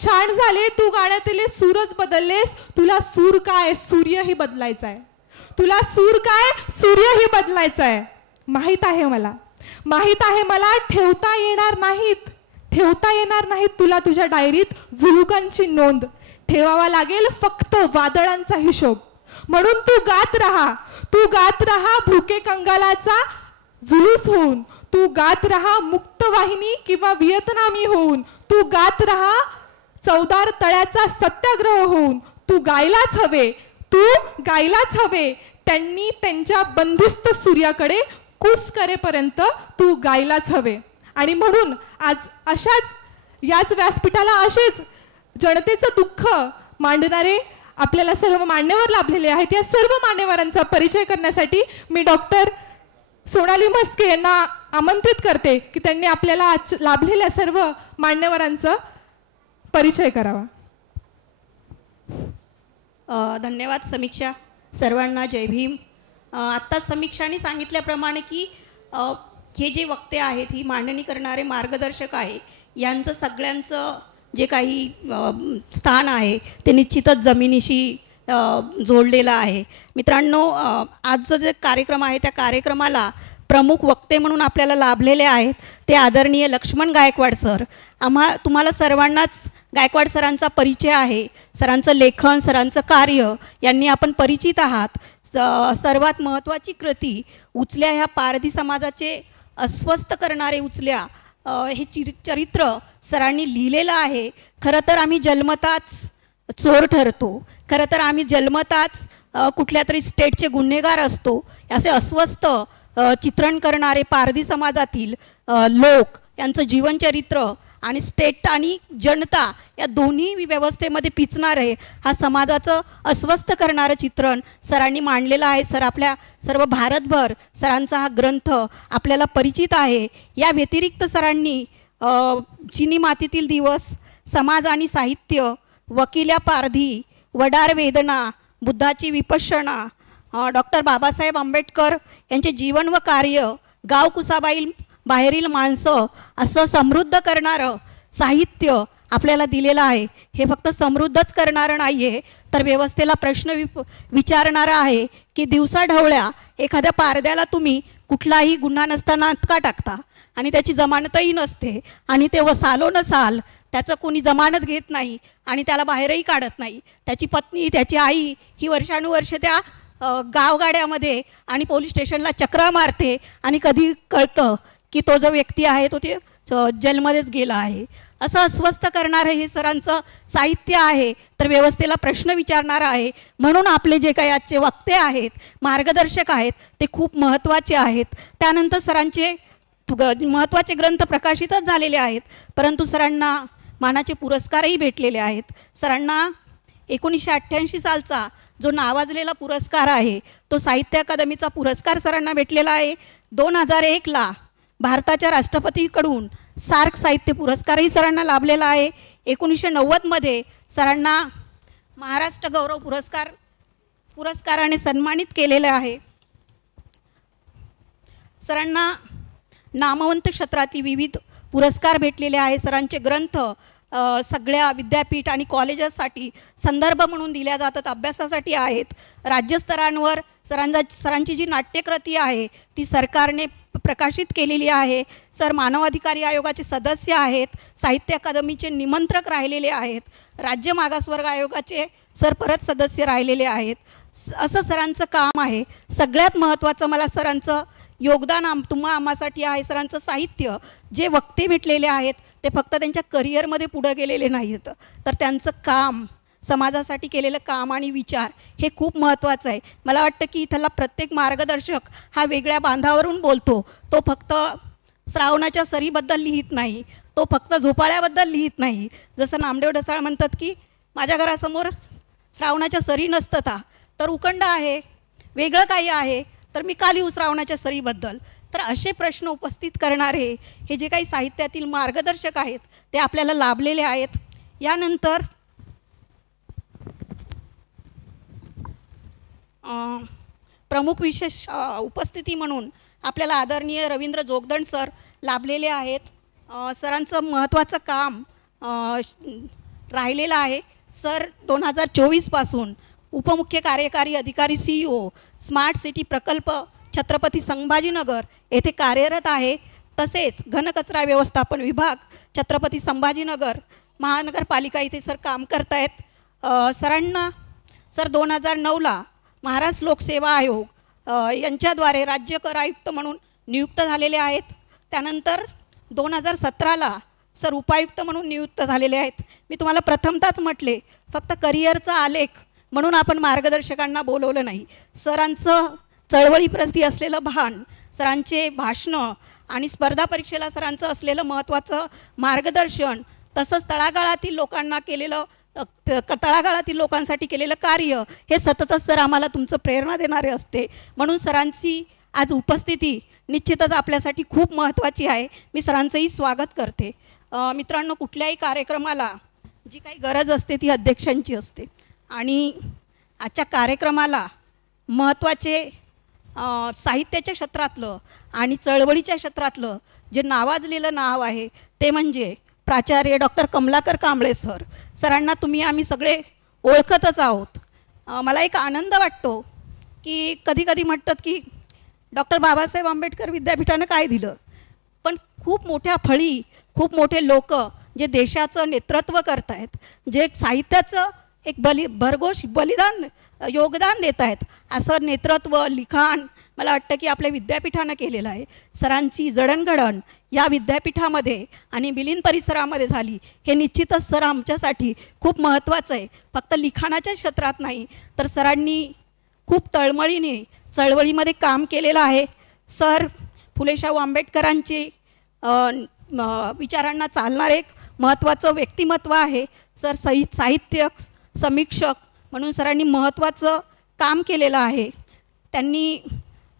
छान झाले तू गाण्यातले सूरच बदललेस. तुला सूर काय सूर्यही बदलायचा आहे, तुला सूर काय सूर्यही बदलायचा आहे. माहीत आहे मला ठेवता येणार नाहीत तुला तुझ्या डायरीत झुळुकांची नोंद. ठेवावा लागेल फक्त वादळांचा हिशोब. म्हणून तू गात राहा भुके कंगालाचा जुलूस होऊन. तू गात राहा मुक्तवाहिनी किंवा व्हिएतनामी होऊन. तू गात राहा चौदार तळ्याचा सत्याग्रह होऊन. तू गायलाच हवे त्यांनी त्यांच्या बंदिस्त सूर्याकडे कूस करेपर्यंत तू गायलाच हवे. आणि म्हणून आज याच व्यासपीठाला असेच जनतेचं दुःख मांडणारे आपल्याला सर्व मान्यवर लाभलेले आहेत. या सर्व मान्यवरांचा परिचय करण्यासाठी मी डॉक्टर सोनाली म्हस्के यांना आमंत्रित करते की त्यांनी आपल्याला लाभलेल्या सर्व मान्यवरांचा परिचय करावा. धन्यवाद समीक्षा. सर्वांना जय भीम. आत्ताच समीक्षाने सांगितल्याप्रमाणे की हे जे वक्ते आहेत ही मांडणी करणारे मार्गदर्शक आहे यांचं सगळ्यांचं जे काही स्थान आहे ते निश्चितच जमिनीशी जोडलेलं आहे. मित्रांनो, आजचा जे कार्यक्रम आहे त्या कार्यक्रमाला प्रमुख वक्ते म्हणून आपल्याला लाभलेले आहेत ते आदरणीय लक्ष्मण गायकवाड सर. तुम्हाला सर्वांनाच गायकवाड सरांचा परिचय आहे. सरांचं लेखन सरांचं कार्य यांनी आपण परिचित आहात. सर्वात महत्त्वाची कृती उचल्या ह्या पारधी समाजाचे अस्वस्थ करणारे उचल्या हे चरित्र सरांनी लिहिलेलं आहे. खरं तर आम्ही जन्मताच चोर ठरतो, खरं तर आम्ही जन्मताच कुठल्या तरी स्टेटचे गुन्हेगार असतो. असे अस्वस्थ चित्रण करणारे पारधी समाजातील लोक यांचं जीवनचरित्र आणि स्टेट आणि जनता या दोन्ही व्यवस्थेमध्ये पिचणारे हा समाजाचं अस्वस्थ करणारं चित्रण सरांनी मांडलेलं आहे. सर आपल्या सर्व भारतभर सरांचा हा ग्रंथ आपल्याला परिचित आहे. या व्यतिरिक्त सरांनी चिनी मातीतील दिवस, समाज आणि साहित्य, वकिल्या पारधी, वडार वेदना, बुद्धाची विपश्यना, डॉक्टर बाबासाहेब आंबेडकर यांचे जीवन व कार्य, गाव कुसाबाई बाहेरील माणसं असं समृद्ध करणारं साहित्य आपल्याला दिलेलं आहे. हे फक्त समृद्धच करणारं नाही आहे तर व्यवस्थेला प्रश्न विचारणारा आहे की दिवसा ढवळ्या एखाद्या पारद्याला तुम्ही कुठलाही गुन्हा नसताना का टाकता आणि त्याची जमानतही नसते आणि ते सालो न साल त्याचं कोणी जमानत घेत नाही आणि त्याला बाहेरही काढत नाही. त्याची पत्नी त्याची आई ही वर्षानुवर्षे त्या गावगाड्यामध्ये आणि पोलीस स्टेशनला चक्रा मारते आणि कधी कळतं की तो जो व्यक्ती आहे तो ते जेलमध्येच गेला आहे. असं अस्वस्थ करणारं हे सरांचं साहित्य आहे तर व्यवस्थेला प्रश्न विचारणारं आहे. म्हणून आपले जे काही आजचे वक्ते आहेत, मार्गदर्शक आहेत ते खूप महत्त्वाचे आहेत. त्यानंतर सरांचे महत्त्वाचे ग्रंथ प्रकाशितच झालेले आहेत परंतु सरांना मानाचे पुरस्कारही भेटलेले आहेत. सरांना 1988 सालचा जो नावाजलेला पुरस्कार आहे तो साहित्य अकादमीचा पुरस्कार सरांना भेटलेला आहे. 2001ला भारताच्या राष्ट्रपतीकडून सार्क साहित्य पुरस्कारही सरांना लाभलेला आहे. 1990मध्ये सरांना महाराष्ट्र गौरव पुरस्काराने सन्मानित केलेले आहे. सरांना नामवंत क्षेत्रातील विविध पुरस्कार भेटलेले आहे. सरांचे ग्रंथ सगळ्या विद्यापीठ आणि कॉलेजेससाठी संदर्भ म्हणून दिल्या जातात, अभ्यासासाठी आहेत. राज्यस्तरांवर सरांची जी नाट्यकृती आहे ती सरकारने प्रकाशित केलेली आहे. सर मानवाधिकारी आयोगाचे सदस्य आहेत, साहित्य अकादमीचे निमंत्रक राहिलेले आहेत, राज्य मागासवर्ग आयोगाचे सर परत सदस्य राहिलेले आहेत. असं सरांचं काम आहे. सगळ्यात महत्त्वाचं मला सरांचं योगदान आम्हासाठी आहे. सरांचं साहित्य, जे वक्ते भेटलेले आहेत ते फक्त त्यांच्या करिअरमध्ये पुढं गेलेले नाहीत, तर त्यांचं काम, समाजासाठी केलेलं काम आणि विचार हे खूप महत्त्वाचं आहे. मला वाटतं की इथला प्रत्येक मार्गदर्शक हा वेगळ्या बांधावरून बोलतो. तो फक्त श्रावणाच्या सरीबद्दल लिहित नाही, तो फक्त झोपाळ्याबद्दल लिहित नाही. जसं नामदेव ढसाळ म्हणतात की माझ्या घरासमोर श्रावणाच्या सरी नसतं तर उकंड आहे, वेगळं काही आहे, तर मी का लिहू श्रावणाच्या सरीबद्दल. तर असे प्रश्न उपस्थित करणारे हे जे काही साहित्यातील मार्गदर्शक आहेत ते आपल्याला लाभलेले आहेत. यानंतर प्रमुख विशेष उपस्थिती म्हणून आपल्याला आदरणीय रवींद्र जोगदंड सर लाभलेले आहेत. सरांचं महत्त्वाचं काम राहिलेलं आहे. सर 2024पासून उपमुख्य कार्यकारी अधिकारी CEO स्मार्ट सिटी प्रकल्प छत्रपती संभाजीनगर येथे कार्यरत आहे. तसेच घनकचरा व्यवस्थापन विभाग छत्रपती संभाजीनगर महानगरपालिका इथे सर काम करत आहेत. सरांना सर 2009ला महाराष्ट्र लोकसेवा आयोग यांच्याद्वारे राज्य कर आयुक्त म्हणून नियुक्त झालेले आहेत. त्यानंतर 2017ला सर उपायुक्त म्हणून नियुक्त झालेले आहेत. मी तुम्हाला प्रथमतःच म्हटले, फक्त करिअरचा आलेख म्हणून आपण मार्गदर्शकांना बोलवलं नाही. सरांचं चळवळीप्रती असलेलं भान, सरांचे भाषणं आणि स्पर्धा परीक्षेला सरांचं असलेलं महत्त्वाचं मार्गदर्शन, तसंच तळागाळातील लोकांना केलेलं तळागाळातील लोकांसाठी केलेलं कार्य हे सततच सर आम्हाला तुमचं प्रेरणा देणारे असते. म्हणून सरांची आज उपस्थिती निश्चितच आपल्यासाठी खूप महत्त्वाची आहे. मी सरांचंही स्वागत करते. मित्रांनो, कुठल्याही कार्यक्रमाला जी काही गरज असते ती अध्यक्षांची असते आणि आजच्या कार्यक्रमाला महत्त्वाचे साहित्याच्या क्षेत्रातलं आणि चळवळीच्या क्षेत्रातलं जे नावाजलेलं नाव आहे ते म्हणजे प्राचार्य डॉक्टर कमलाकर कांबळे सर. सरांना आम्ही सगळे ओळखतच आहोत. मला एक आनंद वाटतो की कधी कधी म्हणतात की डॉक्टर बाबासाहेब आंबेडकर विद्यापीठानं काय दिलं, पण खूप मोठ्या फळी, खूप मोठे लोक जे देशाचं नेतृत्व करत आहेत, जे साहित्याचं एक भरघोष योगदान देत आहेत, असं नेतृत्व लिखाण मला वाटतं की आपल्या विद्यापीठानं केलेलं आहे. सरांची जडणघडण या विद्यापीठामध्ये आणि मिलिंद परिसरामध्ये झाली हे निश्चितच सर आमच्यासाठी खूप महत्त्वाचं आहे. फक्त लिखाणाच्या क्षेत्रात नाही तर सरांनी खूप तळमळीने चळवळीमध्ये काम केलेलं आहे. सर फुलेशाहू आंबेडकरांचे विचारांना चालणारे एक महत्त्वाचं व्यक्तिमत्व आहे. सर साहित्यक समीक्षक म्हणून सरांनी महत्त्वाचं काम केलेलं आहे. त्यांनी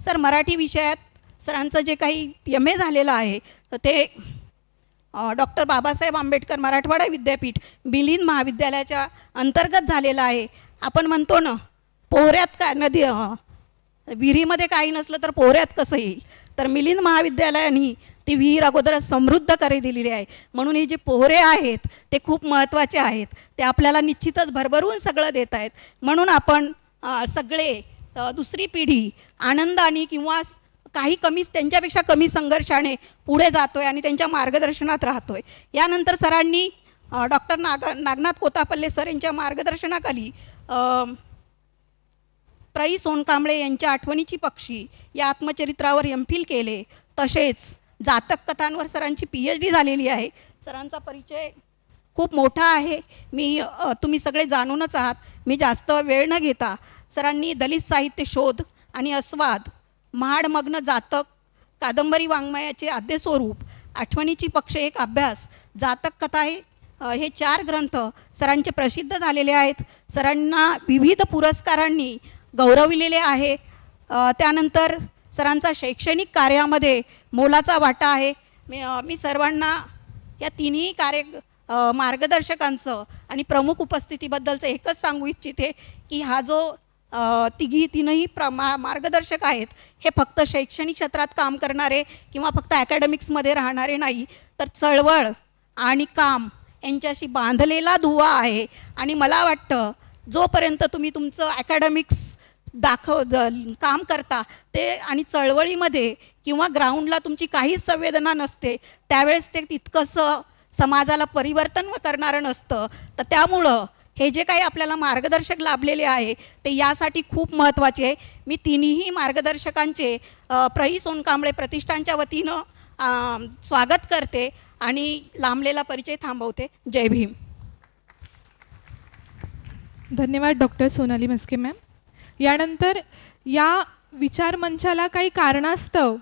सर मराठी विषयात सरांचं जे काही MA झालेलं आहे तर ते डॉक्टर बाबासाहेब आंबेडकर मराठवाडा विद्यापीठ मिलिंद महाविद्यालयाच्या अंतर्गत झालेलं आहे. आपण म्हणतो ना, पोहऱ्यात काय नदी, विहिरीमध्ये काही नसलं तर पोहऱ्यात कसं येईल, तर मिलिंद महाविद्यालयाने ती विहीर अगोदरच समृद्ध करी दिलेली आहे. म्हणून हे जे पोहरे आहेत ते खूप महत्त्वाचे आहेत. ते आपल्याला निश्चितच भरभरून सगळं देत आहेत. म्हणून आपण सगळे दुसरी पिढी आनंदाने किंवा काही त्यांच्यापेक्षा कमी संघर्षाने पुढे जातोय आणि त्यांच्या मार्गदर्शनात राहतोय. यानंतर सरांनी डॉक्टर नागनाथ कोतापल्ले सर यांच्या मार्गदर्शनाखाली प्रई सोनकांबळे यांच्या आठवणीची पक्षी या आत्मचरित्रावर MPhil केले. तसेच जातक कथांवर सरांची PhD झालेली आहे. सरांचा परिचय खूप मोठा आहे, तुम्ही सगळे जाणूनच आहात. मी जास्त वेळ न घेता सरांनी दलित साहित्य शोध आणि अस्वाद, महाडमग्न जातक, कादंबरी वाङ्मयाचे आद्य स्वरूप, आठवणीची पक्ष एक अभ्यास, जातक कथा हे 4 ग्रंथ सरांचे प्रसिद्ध झालेले आहेत. सरांना विविध पुरस्कारांनी गौरविलेले आहे. त्यानंतर सरांचा शैक्षणिक कार्यामध्ये मोलाचा वाटा आहे. मी सर्वांना या तिन्ही मार्गदर्शकांचं आणि प्रमुख उपस्थितीबद्दलचं एकच सांगू इच्छिते की हा जो तीनही मार्गदर्शक आहेत हे फक्त शैक्षणिक क्षेत्रात काम करणारे किंवा फक्त ॲकॅडमिक्समध्ये राहणारे नाही, तर चळवळ आणि काम यांच्याशी बांधलेला दुवा आहे. आणि मला वाटतं जोपर्यंत तुम्ही तुमचं ॲकॅडमिक्स काम करता ते आणि चळवळीमध्ये किंवा ग्राउंडला तुमची काहीच संवेदना नसते त्यावेळेस ते तितकंसं समाजाला परिवर्तन करणारं नसतं. तर त्यामुळं हे जे काही आपल्याला मार्गदर्शक लाभलेले आहे ते यासाठी खूप महत्त्वाचे आहे. मी तिन्ही मार्गदर्शकांचे प्रई सोनकांबळे प्रतिष्ठानच्या वतीनं स्वागत करते आणि लांबलेला परिचय थांबवते. जय भीम. धन्यवाद डॉक्टर सोनाली म्हस्के मॅम. यानंतर या विचारमंचाला काही कारणास्तव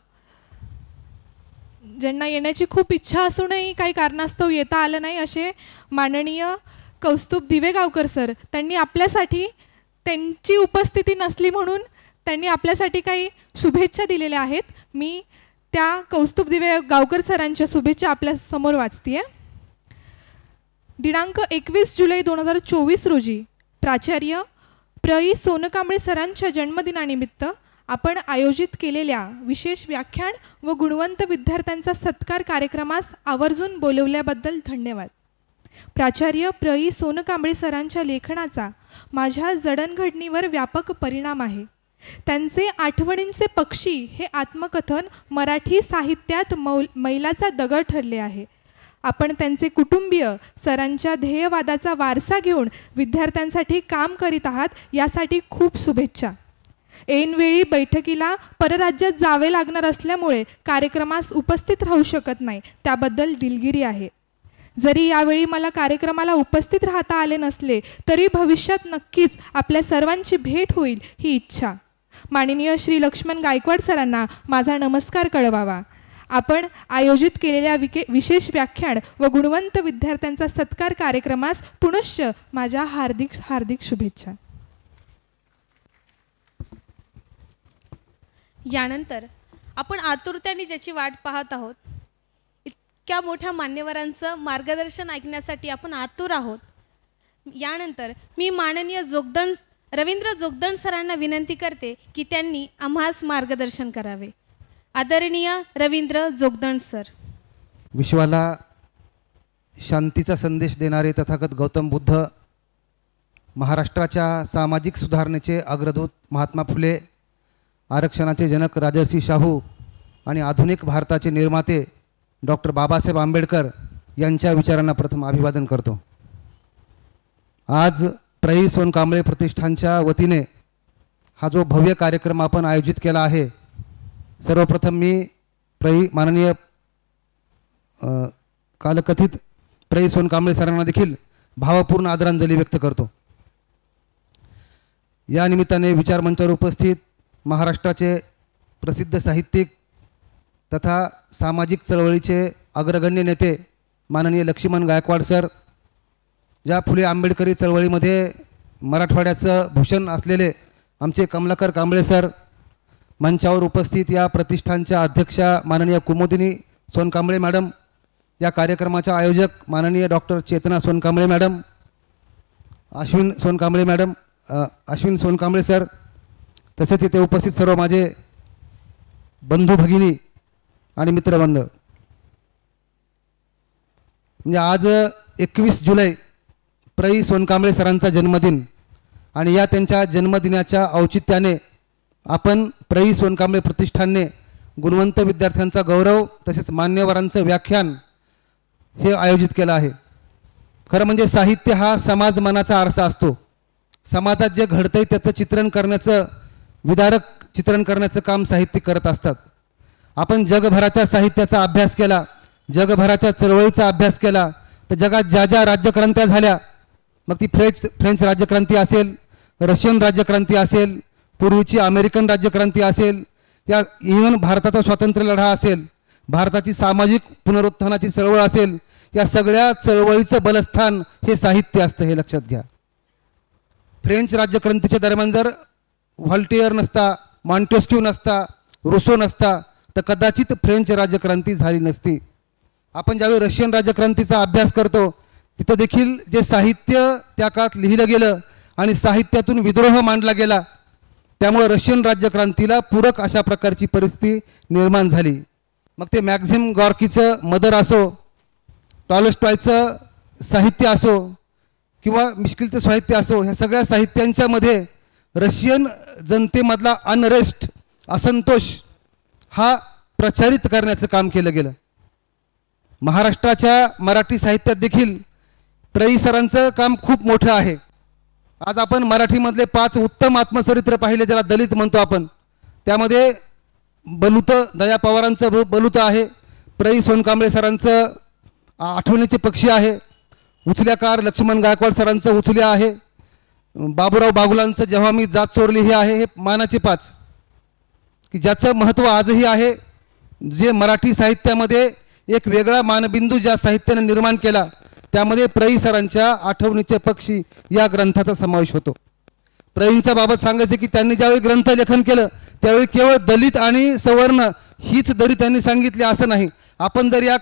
ज्यांना येण्याची खूप इच्छा असूनही काही कारणास्तव येता आलं नाही असे माननीय कौस्तुभ दिवेगावकर सर, त्यांनी आपल्यासाठी त्यांची उपस्थिती नसली म्हणून त्यांनी आपल्यासाठी काही शुभेच्छा दिलेल्या आहेत. मी त्या कौस्तुभ दिवेगावकर सरांच्या शुभेच्छा आपल्या समोर वाचते. दिनांक 21 जुलै 2024 रोजी प्राचार्य प्रई सोनकांबळे सरांच्या जन्मदिनानिमित्त आपण आयोजित केलेल्या विशेष व्याख्यान व गुणवंत विद्यार्थ्यांचा सत्कार कार्यक्रमास आवर्जून बोलवल्याबद्दल धन्यवाद. प्राचार्य प्रई सोनकांबळे सरांच्या लेखनाचा माझ्या जडणघडणीवर व्यापक परिणाम आहे. त्यांचे आठवणींचे पक्षी हे आत्मकथन मराठी साहित्यात मैलाचा दगड ठरले आहे. आपण त्यांचे कुटुंबीय सरांच्या ध्येयवादाचा वारसा घेऊन विद्यार्थ्यांसाठी काम करीत आहात यासाठी खूप शुभेच्छा. ऐनवेळी बैठकीला परराज्यात जावे लागणार असल्यामुळे कार्यक्रमास उपस्थित राहू शकत नाही त्याबद्दल दिलगिरी आहे. जरी यावेळी मला कार्यक्रमाला उपस्थित राहता आले नसले तरी भविष्यात नक्कीच आपल्या सर्वांची भेट होईल ही इच्छा. माननीय श्री लक्ष्मण गायकवाड सरांना माझा नमस्कार कळवावा. आपण आयोजित केलेल्या विशेष व्याख्यान व गुणवंत विद्यार्थ्यांचा सत्कार कार्यक्रमास पुनश्च माझ्या हार्दिक हार्दिक शुभेच्छा. यानंतर आपण आतुरतेने ज्याची वाट पाहत आहोत, इतक्या मोठ्या मान्यवरांचं मार्गदर्शन ऐकण्यासाठी आपण आतुर आहोत. यानंतर मी माननीय रवींद्र जोगदंड सरांना विनंती करते की त्यांनी आम्हास मार्गदर्शन करावे. आदरणीय रवींद्र जोगदंड सर. विश्वाला शांतीचा संदेश देणारे तथागत गौतम बुद्ध, महाराष्ट्राच्या सामाजिक सुधारणेचे अग्रदूत महात्मा फुले, आरक्षणाचे जनक राजर्षी शाहू आणि आधुनिक भारताचे निर्माते डॉक्टर बाबासाहेब आंबेडकर यांच्या विचारांना प्रथम अभिवादन करतो. आज प्रई सोनकांबळे प्रतिष्ठानच्या वतीने हा जो भव्य कार्यक्रम आपण आयोजित केला आहे, सर्वप्रथम मी माननीय कालकथित प्रई सोनकांबळे सरांना देखील भावपूर्ण आदरांजली व्यक्त करतो. या निमित्ताने विचारमंचावर उपस्थित महाराष्ट्राचे प्रसिद्ध साहित्यिक तथा सामाजिक चळवळीचे अग्रगण्य नेते माननीय लक्ष्मण गायकवाड सर, ज्या फुले आंबेडकरी चळवळीमध्ये मराठवाड्याचं भूषण असलेले आमचे कमलाकर कांबळे सर, मंचावर उपस्थित या प्रतिष्ठानच्या अध्यक्षा माननीय कुमुदिनी सोनकांबळे मॅडम, या कार्यक्रमाच्या आयोजक माननीय doctor Chetna Sonkamble madam, Ashwin Sonkamble sir, तसेच इथे उपस्थित सर्व माझे बंधू भगिनी आणि मित्रबंध. म्हणजे आज 21 जुलै प्रई सोनकांबळे सरांचा जन्मदिन आणि या त्यांच्या जन्मदिनाच्या औचित्याने आपण प्रई सोनकांबळे प्रतिष्ठानने गुणवंत विद्यार्थ्यांचा गौरव तसेच मान्यवरांचं व्याख्यान हे आयोजित केलं आहे. खरं म्हणजे साहित्य हा समाज मनाचा आरसा असतो. समाजात जे घडतंय त्याचं चित्रण करण्याचं, विदारक चित्रण करण्याचं काम साहित्यिक करत असतात. आपण जगभराच्या साहित्याचा अभ्यास केला, जगभराच्या चळवळीचा अभ्यास केला, तर जगात ज्या ज्या राज्यक्रांत्या झाल्या, मग ती फ्रेंच राज्यक्रांती असेल, रशियन राज्यक्रांती असेल, पूर्वीची अमेरिकन राज्यक्रांती असेल, या इव्हन भारताचा स्वातंत्र्य लढा असेल, भारताची सामाजिक पुनरुत्थानाची चळवळ असेल, या सगळ्या चळवळीचं बलस्थान हे साहित्य असतं, हे लक्षात घ्या. फ्रेंच राज्यक्रांतीच्या दरम्यान जर व्हॉल्टेअर नसता, मॉन्टेस्क्यू नसता, रुसो नसता, तर कदाचित फ्रेंच राज्यक्रांती झाली नसती. आपण ज्यावेळी रशियन राज्यक्रांतीचा अभ्यास करतो तिथं देखील जे साहित्य त्या काळात लिहिलं गेलं आणि साहित्यातून विद्रोह मांडला गेला, त्यामुळे रशियन राज्यक्रांतीला पूरक अशा प्रकारची परिस्थिती निर्माण झाली. मग ते मॅक्झिम गॉर्कीचं मदर असो, टॉलस्टॉयचं साहित्य असो किंवा मिश्किलचं साहित्य असो, ह्या सगळ्या साहित्यांच्यामध्ये रशियन जनतेमधला अनरेस्ट, असंतोष हा प्रचारित करण्याचं काम केलं गेलं. महाराष्ट्राच्या मराठी साहित्यात देखील प्र. सरांचं काम खूप मोठं आहे. आज आपण मराठीमधले 5 उत्तम आत्मचरित्र पाहिले, ज्याला दलित म्हणतो आपण. त्यामध्ये बलुत दया पवारांचं बलुत आहे, प्र. सोनकांबळे सरांचं आठवणीचे पक्षी आहे, उचल्याकार लक्ष्मण गायकवाड सरांचं उचल्या आहे, बाबूराव बागुलांचं जेव्हा मी जात चोरली हे आहे. हे मानाचे 5 की ज्याचं महत्त्व आजही आहे. जे मराठी साहित्यामध्ये एक वेगळा मानबिंदू ज्या साहित्याने निर्माण केला, त्यामध्ये प्र. सरांच्या आठवणीचे पक्षी या ग्रंथाचा समावेश होतो. प्र.च्या बाबत सांगायचे की त्यांनी ज्यावेळी ग्रंथ लेखन केलं त्यावेळी केवळ दलित आणि सवर्ण हीच दरी त्यांनी सांगितली असं नाही. आपण जर या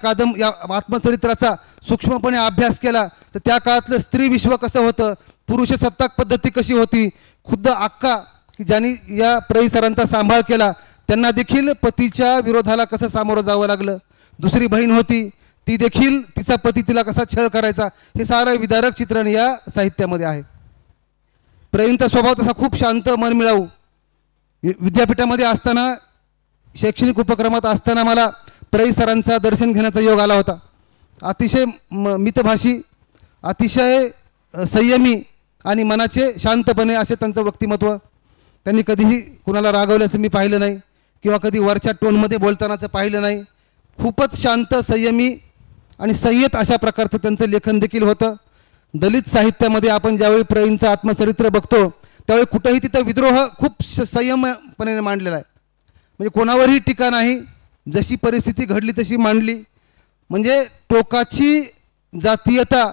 आत्मचरित्राचा सूक्ष्मपणे अभ्यास केला तर त्या काळातलं स्त्री विश्व कसं होतं, पुरुष सत्ताक पद्धती कशी होती, खुद्द अक्का की ज्यांनी या प्र. सरांचा सांभाळ केला त्यांना देखील पतीच्या विरोधाला कसं सामोरं जावं लागलं. दुसरी बहीण होती, ती देखील तिचा पती तिला कसा छळ करायचा, हे सारं विदारक चित्रण या साहित्यामध्ये आहे. प्र.चा स्वभाव तसा खूप शांत, मनमिळाऊ. विद्यापीठामध्ये असताना, शैक्षणिक उपक्रमात असताना मला प्र. सरांचा दर्शन घेण्याचा योग आला होता. अतिशय मितभाषी, अतिशय संयमी आणि मनाचे शांतपणे असे त्यांचं व्यक्तिमत्व. त्यांनी कधीही कुणाला रागवल्याचं मी पाहिलं नाही किंवा कधी वरच्या टोनमध्ये बोलतानाचं पाहिलं नाही. खूपच शांत, संयमी आणि संयत अशा प्रकारचं त्यांचं लेखन देखील होतं. दलित साहित्यामध्ये आपण ज्यावेळी प्र.चं आत्मचरित्र बघतो त्यावेळी कुठेही तिथं विद्रोह खूप संयमपणे मांडलेला आहे. म्हणजे कोणावरही टीका नाही, जशी परिस्थिती घडली तशी मांडली. म्हणजे टोकाची जातीयता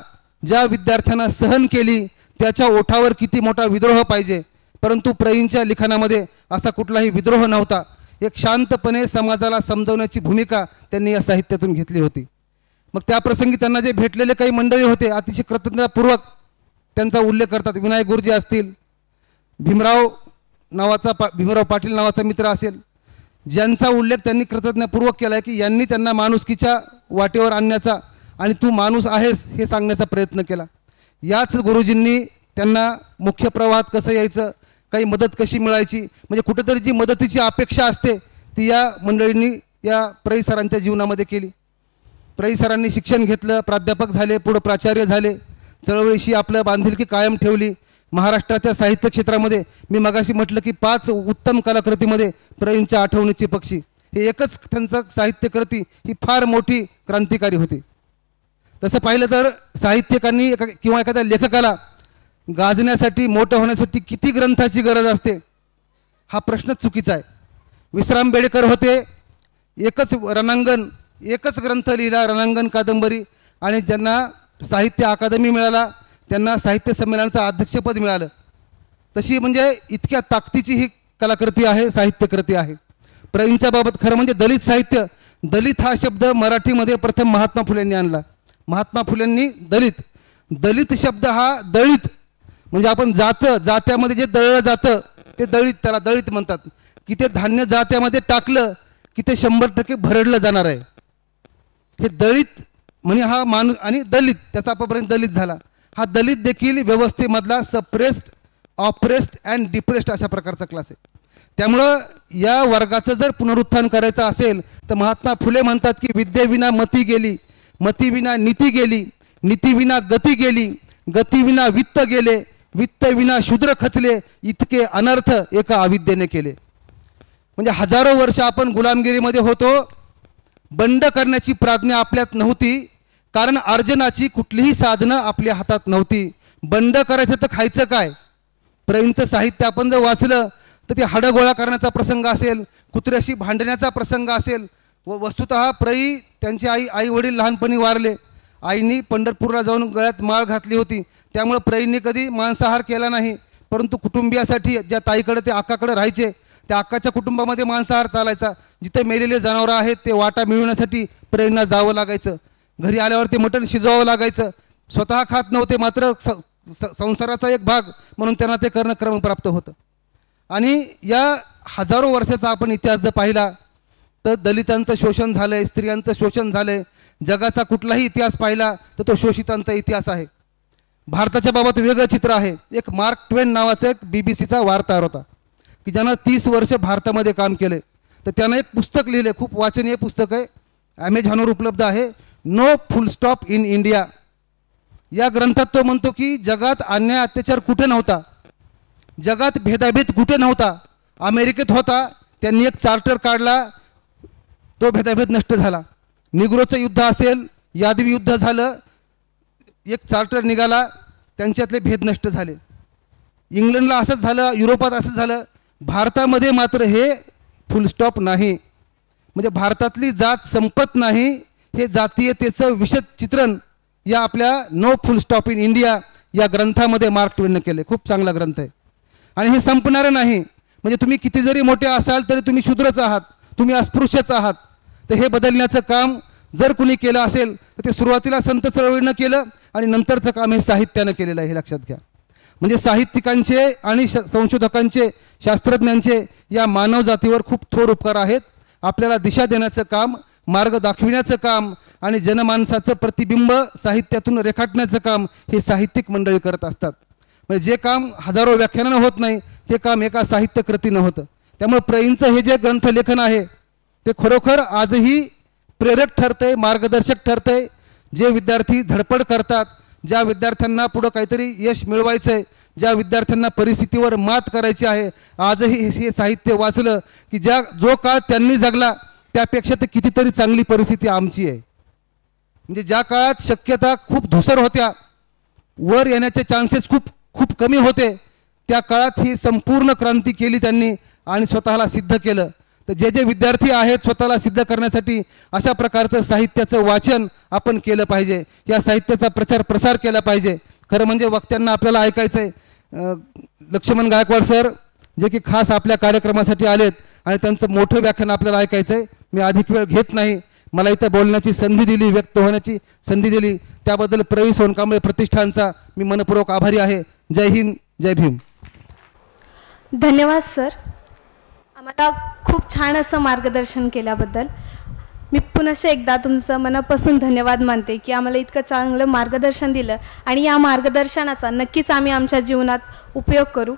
ज्या विद्यार्थ्यांना सहन केली त्याच्या ओठावर किती मोठा विद्रोह पाहिजे, परंतु प्र.च्या लिखाणामध्ये असा कुठलाही विद्रोह नव्हता. एक शांतपणे समाजाला समजवण्याची भूमिका त्यांनी या साहित्यातून घेतली होती. मग त्या प्रसंगी त्यांना जे भेटलेले काही मंडळी होते अतिशय कृतज्ञतापूर्वक त्यांचा उल्लेख करतात. विनायक गुरुजी असतील, भीमराव पाटील नावाचा मित्र असेल, ज्यांचा उल्लेख त्यांनी कृतज्ञतापूर्वक केला आहे की यांनी त्यांना माणुसकीच्या वाटेवर आणण्याचा आणि तू माणूस आहेस हे सांगण्याचा प्रयत्न केला. याच गुरुजींनी त्यांना मुख्य प्रवाहात कसं यायचं, काही मदत कशी मिळायची, म्हणजे कुठेतरी जी मदतीची अपेक्षा असते ती या मंडळींनी या प्र. सरांच्या जीवनामध्ये केली. प्र. सरांनी शिक्षण घेतलं, प्राध्यापक झाले, पुढं प्राचार्य झाले, चळवळीशी आपलं बांधिलकी कायम ठेवली. महाराष्ट्राच्या साहित्य क्षेत्रामध्ये मी मगाशी म्हटलं की 5 उत्तम कलाकृतीमध्ये प्र.च्या आठवणीचे पक्षी हे एकच त्यांचं साहित्यकृती ही फार मोठी क्रांतिकारी होती. तसं पाहिलं तर साहित्यिकांनी किंवा एखाद्या लेखकाला गाजण्यासाठी, मोठं होण्यासाठी किती ग्रंथाची गरज असते हा प्रश्नच चुकीचा आहे. विश्राम बेडेकर होते, एकच रणांगण, एकच ग्रंथ लिहिला, रणांगण कादंबरी, आणि ज्यांना साहित्य अकादमी मिळाला, त्यांना साहित्य संमेलनाचं अध्यक्षपद मिळालं. तशी म्हणजे इतक्या ताकदीची ही कलाकृती आहे, साहित्यकृती आहे. प्र.च्या बाबत खरं म्हणजे दलित साहित्य, दलित हा शब्द मराठीमध्ये प्रथम महात्मा फुलेंनी आणला. महात्मा फुलेंनी दलित शब्द हा दळित म्हणजे आपण जात्यामध्ये जे दळलं जातं ते दळित, त्याला दळित म्हणतात. की ते धान्य जात्यामध्ये टाकलं की ते 100% भरडलं जाणार आहे. हे दळित म्हणजे हा माणूस, आणि दलित त्याचा आतापर्यंत दलित झाला. हा दलित देखील व्यवस्थेमधला सप्रेस्ड, ऑप्रेस्ड अँड डिप्रेस्ड अशा प्रकारचा क्लास आहे. त्यामुळं या वर्गाचं जर पुनरुत्थान करायचं असेल तर महात्मा फुले म्हणतात की विद्येविना मती गेली, मतीविना नीती गेली, नीतीविना गती गेली, गतीविना वित्त गेले, वित्तविना शूद्र खचले, इतके अनर्थ एका अविद्येने केले. म्हणजे हजारो वर्ष आपण गुलामगिरीमध्ये होतो. बंड करण्याची प्राज्ञा आपल्यात नव्हती, कारण अर्जनाची कुठलीही साधनं आपल्या हातात नव्हती. बंड करायचं तर खायचं काय. प्र.चं साहित्य आपण जर वाचलं तर ते हाडं गोळा करण्याचा प्रसंग असेल, कुत्र्याशी भांडण्याचा प्रसंग असेल. व वस्तुतः प्र.ई त्यांची आई वडील लहानपणी वारले. आईनी पंढरपूरला जाऊन गळ्यात माळ घातली होती, त्यामुळे प्र.ईंनी कधी मांसाहार केला नाही. परंतु कुटुंबियासाठी ज्या ताईकडे ते आकाकडे राहायचे त्या आकाच्या कुटुंबामध्ये मांसाहार चालायचा. जिथे मेलेले जनावरं आहेत ते वाटा मिळवण्यासाठी प्र.ईंना जावं लागायचं. घरी आल्यावर ते मटण शिजवावं लागायचं. स्वतः खात नव्हते, मात्र संसाराचा एक भाग म्हणून त्यांना ते करणं क्रमप्राप्त होतं. आणि या हजारो वर्षाचा आपण इतिहास जर पाहिला तर दलितांचं शोषण झालंय, स्त्रियांचं शोषण झालंय, जगाचा कुठलाही इतिहास पाहिला तर तो शोषितांचा इतिहास आहे. भारताच्या बाबत वेगळं चित्र आहे. एक मार्क ट्वेन नावाचा एक BBC चा वार्ताहर होता की ज्यानं 30 वर्ष भारतामध्ये काम केले. तर त्यानं एक पुस्तक लिहिले, खूप वाचनीय पुस्तक आहे, ॲमेझॉनवर उपलब्ध आहे, no full stop in India. या ग्रंथात तो म्हणतो की जगात अन्याय अत्याचार कुठे नव्हता, जगात भेदाभेद कुठे नव्हता, अमेरिकेत होता. त्यांनी एक चार्टर काढला, तो भेदाभेद नष्ट झाला. निग्रोचं युद्ध असेल, यादवी युद्ध झालं, एक चार्टर निघाला, त्यांच्यातले भेद नष्ट झाले. इंग्लंडला असंच झालं, युरोपात असंच झालं. भारतामध्ये मात्र हे फुल स्टॉप नाही. म्हणजे भारतातली जात संपत नाही, हे जातीयतेचं विशद चित्रण या आपल्या no full stop in India या ग्रंथामध्ये मार्क ट्वेननं केले. खूप चांगला ग्रंथ आहे आणि हे संपणारं नाही. म्हणजे तुम्ही किती जरी मोठे असाल तरी तुम्ही शूद्रच आहात, तुम्ही अस्पृश्यच आहात. तर हे बदलण्याचं काम जर कुणी केलं असेल तर ते सुरुवातीला संत चळवळीनं केलं आणि नंतरचं काम हे साहित्यानं केलेलं आहे, हे लक्षात घ्या. म्हणजे साहित्यिकांचे आणि संशोधकांचे, शास्त्रज्ञांचे या मानव जातीवर खूप थोर उपकार आहेत. आपल्याला दिशा देण्याचं काम, मार्ग दाखविण्याचं काम आणि जनमानसाचं प्रतिबिंब साहित्यातून रेखाटण्याचं काम हे साहित्यिक मंडळी करत असतात. म्हणजे जे काम हजारो व्याख्यानानं होत नाही ते काम एका साहित्य कृतीनं होतं. त्यामुळे प्रईंचं हे जे ग्रंथलेखन आहे ते खरोखर आजही प्रेरक ठरतंय, मार्गदर्शक ठरतंय. जे विद्यार्थी धडपड करतात, ज्या विद्यार्थ्यांना पुढं काहीतरी यश मिळवायचं आहे, ज्या विद्यार्थ्यांना परिस्थितीवर मात करायची आहे, आजही हे साहित्य वाचलं की जो काळ त्यांनी जगला त्यापेक्षा तर कितीतरी चांगली परिस्थिती आमची आहे. म्हणजे ज्या काळात शक्यता खूप धुसर होत्या, वर येण्याचे चान्सेस खूप खूप कमी होते, त्या काळात ही संपूर्ण क्रांती केली त्यांनी आणि स्वतःला सिद्ध केलं. तर जे जे विद्यार्थी आहेत स्वतःला सिद्ध करण्यासाठी अशा प्रकारचं साहित्याचं वाचन आपण केलं पाहिजे, या साहित्याचा प्रचार प्रसार केला पाहिजे. खरं म्हणजे वक्त्यांना आपल्याला ऐकायचं आहे. लक्ष्मण गायकवाड सर जे की खास आपल्या कार्यक्रमासाठी आलेत आणि त्यांचं मोठं व्याख्यान आपल्याला ऐकायचं आहे. मी अधिक वेळ घेत नाही, मला इथं बोलण्याची संधी दिली, व्यक्त होण्याची संधी दिली, त्याबद्दल प्रई सोनकांबळे प्रतिष्ठानचा मी मनपूर्वक आभारी आहे. जय हिंद, जय भीम. धन्यवाद सर, आम्हाला खूप छान असं मार्गदर्शन केल्याबद्दल. मी पुनश्च एकदा तुमचं मनापासून धन्यवाद मानते की आम्हाला इतकं चांगलं मार्गदर्शन दिलं आणि या मार्गदर्शनाचा नक्कीच आम्ही आमच्या जीवनात उपयोग करू.